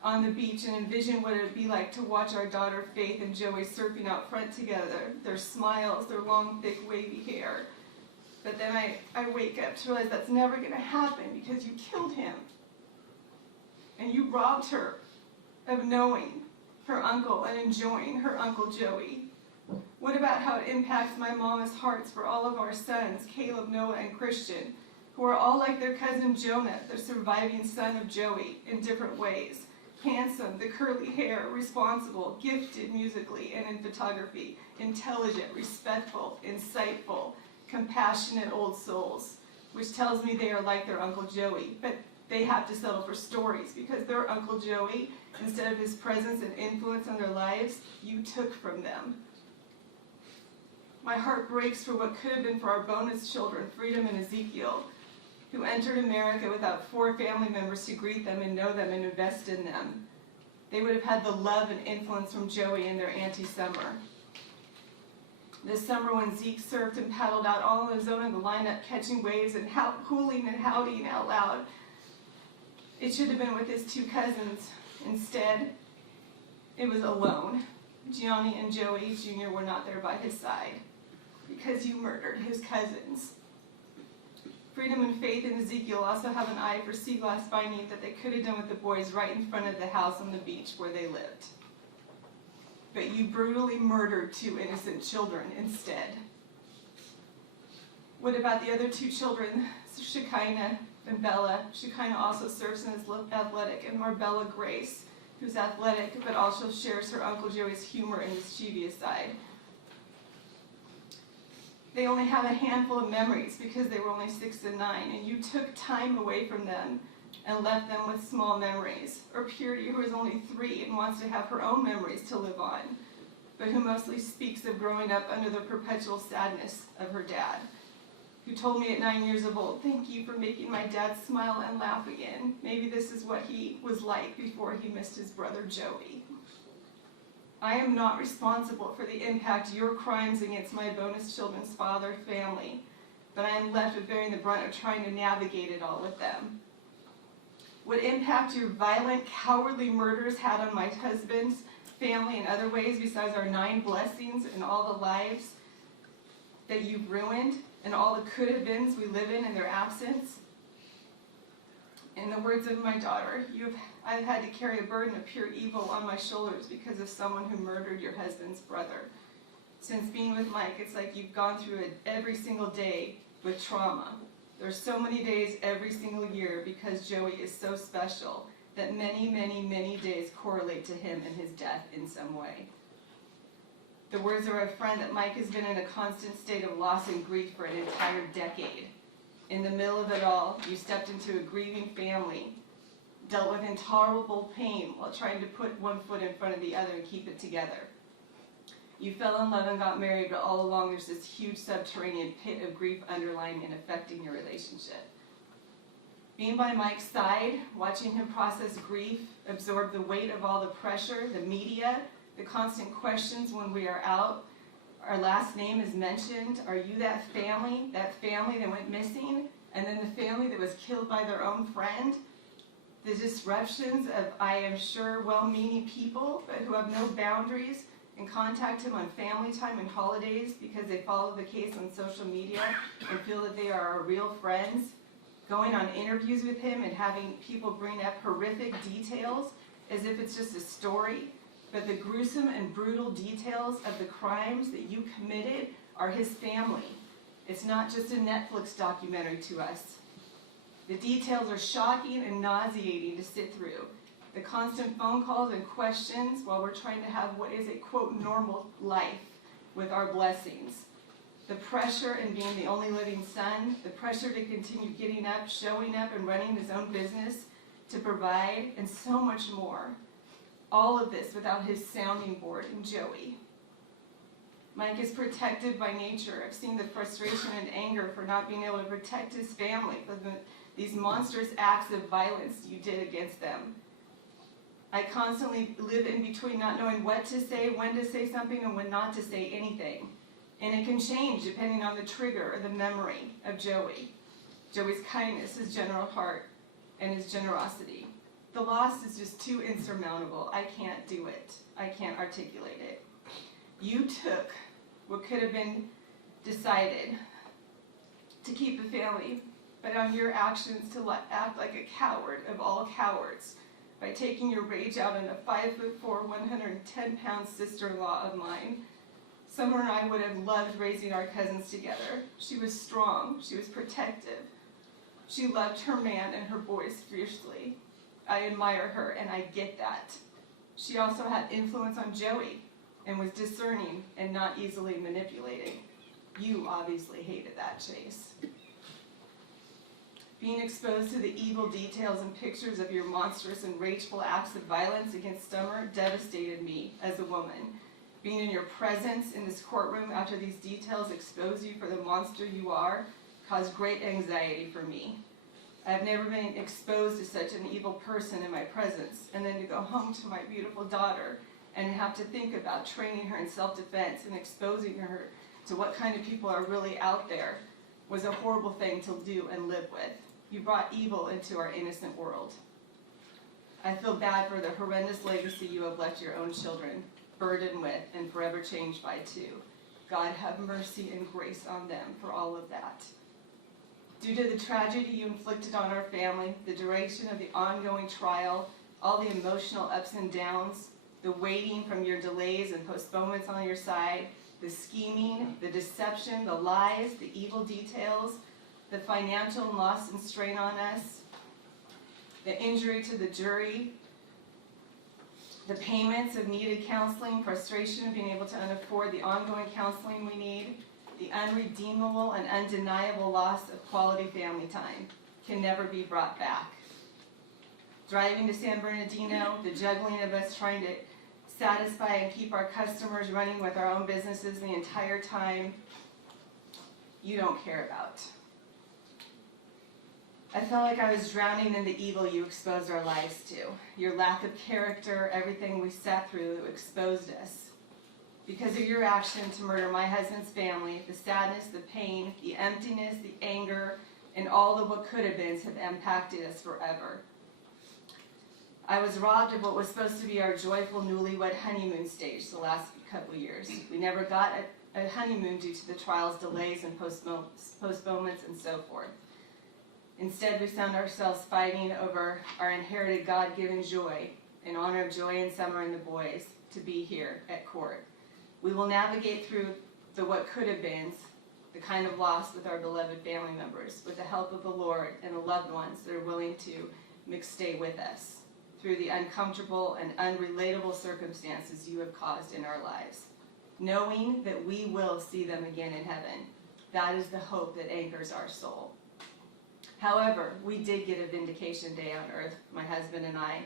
on the beach and envision what it would be like to watch our daughter Faith and Joey surfing out front together, their smiles, their long, thick, wavy hair. But then I wake up to realize that's never going to happen because you killed him. and you robbed her of knowing her uncle and enjoying her Uncle Joey? What about how it impacts my mama's hearts for all of our sons, Caleb, Noah, and Christian, who are all like their cousin Jonah, the surviving son of Joey, in different ways? Handsome, the curly hair, responsible, gifted musically and in photography, intelligent, respectful, insightful, compassionate old souls, which tells me they are like their Uncle Joey, but they have to settle for stories because their Uncle Joey, instead of his presence and influence on their lives, you took from them. My heart breaks for what could have been for our bonus children, Freedom and Ezekiel, who entered America without 4 family members to greet them and know them and invest in them. They would have had the love and influence from Joey in their anti-summer. This summer when Zeke surfed and paddled out all on his own in the lineup, catching waves and hooling and howdying out loud, it should have been with his 2 cousins. Instead, it was alone. Gianni and Joey Jr. were not there by his side because you murdered his cousins. Freedom and Faith and Ezekiel also have an eye for sea glass binding that they could have done with the boys right in front of the house on the beach where they lived. But you brutally murdered 2 innocent children instead. What about the other 2 children, Shekinah and Bella? Shekinah also serves and is athletic, and Marbella Grace, who's athletic but also shares her Uncle Joey's humor and mischievous side. They only have a handful of memories because they were only 6 and 9, and you took time away from them and left them with small memories. Or Purity, who is only 3 and wants to have her own memories to live on, but who mostly speaks of growing up under the perpetual sadness of her dad, who told me at 9 years old, "Thank you for making my dad smile and laugh again. Maybe this is what he was like before he missed his brother Joey." I am not responsible for the impact your crimes against my bonus children's father family, but I am left with bearing the brunt of trying to navigate it all with them. What impact your violent, cowardly murders had on my husband's family in other ways besides our 9 blessings and all the lives that you've ruined and all the could-have-beens we live in their absence? In the words of my daughter, I've had to carry a burden of pure evil on my shoulders because of someone who murdered your husband's brother. Since being with Mike, it's like you've gone through it every single day with trauma. There's so many days every single year because Joey is so special that many, many, many days correlate to him and his death in some way. The words of our friend that Mike has been in a constant state of loss and grief for an entire decade. In the middle of it all, you stepped into a grieving family, dealt with intolerable pain while trying to put one foot in front of the other and keep it together. You fell in love and got married, but all along there's this huge subterranean pit of grief underlying and affecting your relationship. Being by Mike's side, watching him process grief, absorb the weight of all the pressure, the media, the constant questions when we are out, our last name is mentioned, are you that family that went missing, and then the family that was killed by their own friend? The disruptions of, I am sure, well-meaning people, but who have no boundaries and contact him on family time and holidays because they follow the case on social media and feel that they are our real friends, going on interviews with him and having people bring up horrific details as if it's just a story, but the gruesome and brutal details of the crimes that you committed are his family. It's not just a Netflix documentary to us. The details are shocking and nauseating to sit through. The constant phone calls and questions while we're trying to have what is a, quote, normal life with our blessings. The pressure in being the only living son, the pressure to continue getting up, showing up, and running his own business to provide, and so much more. All of this without his sounding board in Joey. Mike is protected by nature. I've seen the frustration and anger for not being able to protect his family from these monstrous acts of violence you did against them. I constantly live in between not knowing what to say, when to say something, and when not to say anything. And it can change depending on the trigger or the memory of Joey. Joey's kindness, his general heart, and his generosity. The loss is just too insurmountable. I can't do it. I can't articulate it. You took what could have been decided to keep the family, but on your actions to act like a coward of all cowards, by taking your rage out on a 5'4", 110-pound sister-in-law of mine. Summer and I would have loved raising our cousins together. She was strong, she was protective. She loved her man and her boys fiercely. I admire her, and I get that. She also had influence on Joey and was discerning and not easily manipulated. You obviously hated that, Chase. Being exposed to the evil details and pictures of your monstrous and rageful acts of violence against Summer devastated me as a woman. Being in your presence in this courtroom after these details expose you for the monster you are caused great anxiety for me. I have never been exposed to such an evil person in my presence, and then to go home to my beautiful daughter and have to think about training her in self-defense and exposing her to what kind of people are really out there was a horrible thing to do and live with. You brought evil into our innocent world. I feel bad for the horrendous legacy you have left your own children, burdened with and forever changed by too. God have mercy and grace on them for all of that. Due to the tragedy you inflicted on our family, the duration of the ongoing trial, all the emotional ups and downs, the waiting from your delays and postponements on your side, the scheming, the deception, the lies, the evil details, the financial loss and strain on us, the injury to the jury, the payments of needed counseling, frustration of being able to afford the ongoing counseling we need, the unredeemable and undeniable loss of quality family time can never be brought back. Driving to San Bernardino, the juggling of us trying to satisfy and keep our customers running with our own businesses the entire time, you don't care about. I felt like I was drowning in the evil you exposed our lives to. Your lack of character, everything we sat through exposed us. Because of your action to murder my husband's family, the sadness, the pain, the emptiness, the anger, and all the what could have beens have impacted us forever. I was robbed of what was supposed to be our joyful newlywed honeymoon stage the last couple of years. We never got a honeymoon due to the trial's delays and postponements and so forth. Instead, we found ourselves fighting over our inherited God-given joy in honor of Joy and Summer and the boys to be here at court. We will navigate through the what could have beens, the kind of loss with our beloved family members, with the help of the Lord and the loved ones that are willing to stay with us through the uncomfortable and unrelatable circumstances you have caused in our lives, knowing that we will see them again in heaven. That is the hope that anchors our soul. However, we did get a vindication day on earth, my husband and I.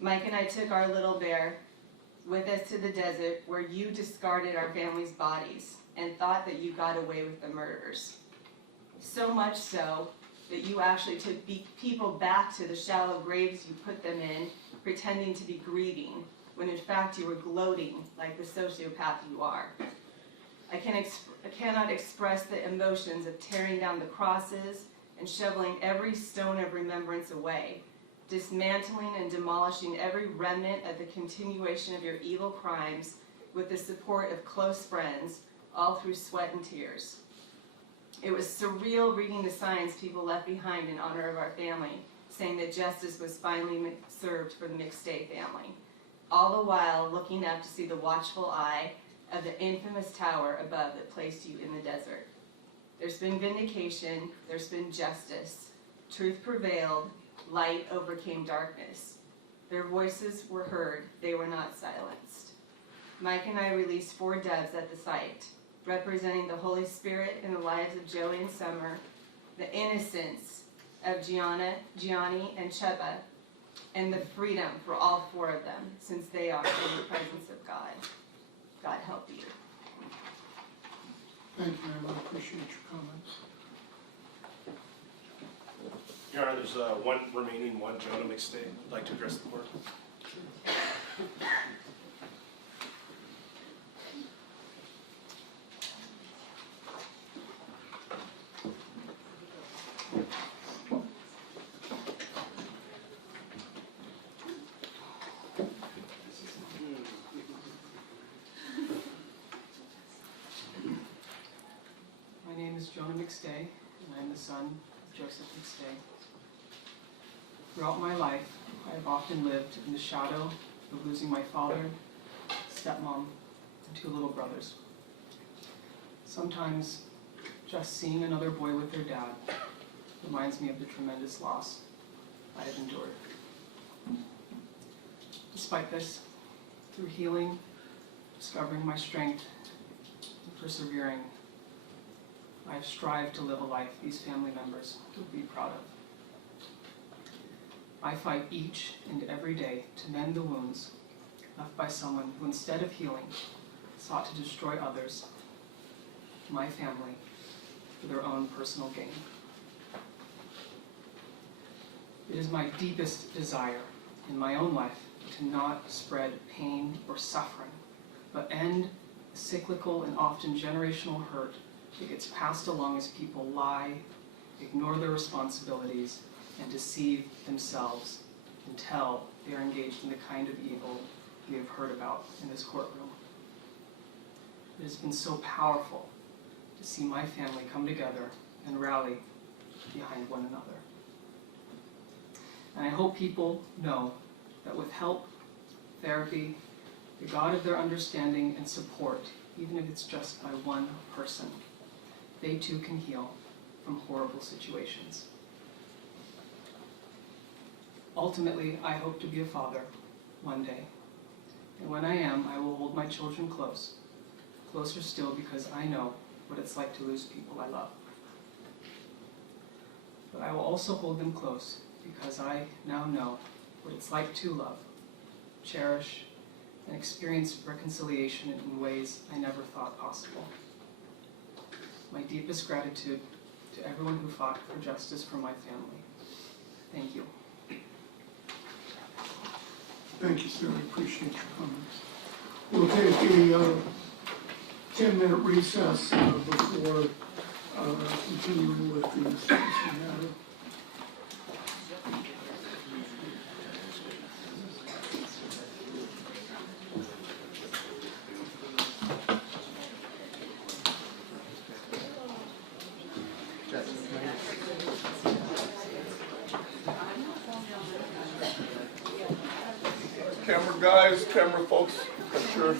Mike and I took our little bear with us to the desert where you discarded our family's bodies and thought that you got away with the murders. So much so that you actually took people back to the shallow graves you put them in, pretending to be grieving, when in fact you were gloating like the sociopath you are. I cannot express the emotions of tearing down the crosses and shoveling every stone of remembrance away, dismantling and demolishing every remnant of the continuation of your evil crimes with the support of close friends, all through sweat and tears. It was surreal reading the signs people left behind in honor of our family, saying that justice was finally served for the McStay family, all the while looking up to see the watchful eye of the infamous tower above that placed you in the desert. There's been vindication, there's been justice. Truth prevailed, light overcame darkness. Their voices were heard, they were not silenced. Mike and I released 4 doves at the site, representing the Holy Spirit in the lives of Joey and Summer, the innocence of Gianni and Cheba, and the freedom for all 4 of them, since they are in the presence of God. God help you. Thank you, Emma, I appreciate your comments. Your Honor, there's one remaining, one Jonah McStay. I'd like to address the court. My name is Jonah McStay, and I'm the son of Joseph McStay. Throughout my life, I have often lived in the shadow of losing my father, stepmom, and 2 little brothers. Sometimes just seeing another boy with their dad reminds me of the tremendous loss I have endured. Despite this, through healing, discovering my strength, and persevering, I have strived to live a life these family members will be proud of. I fight each and every day to mend the wounds left by someone who, instead of healing, sought to destroy others, my family, for their own personal gain. It is my deepest desire in my own life to not spread pain or suffering, but end the cyclical and often generational hurt that gets passed along as people lie, ignore their responsibilities, and deceive themselves until they are engaged in the kind of evil we have heard about in this courtroom. It has been so powerful to see my family come together and rally behind one another. And I hope people know that with help, therapy, the God of their understanding and support, even if it's just by one person, they too can heal from horrible situations. Ultimately, I hope to be a father one day. And when I am, I will hold my children close, closer still, because I know what it's like to lose people I love. But I will also hold them close because I now know what it's like to love, cherish, and experience reconciliation in ways I never thought possible. My deepest gratitude to everyone who fought for justice for my family. Thank you. Thank you, sir. I appreciate your comments. We'll take a 10-minute recess before continuing with the sentencing matter. Camera guys, camera folks, cut your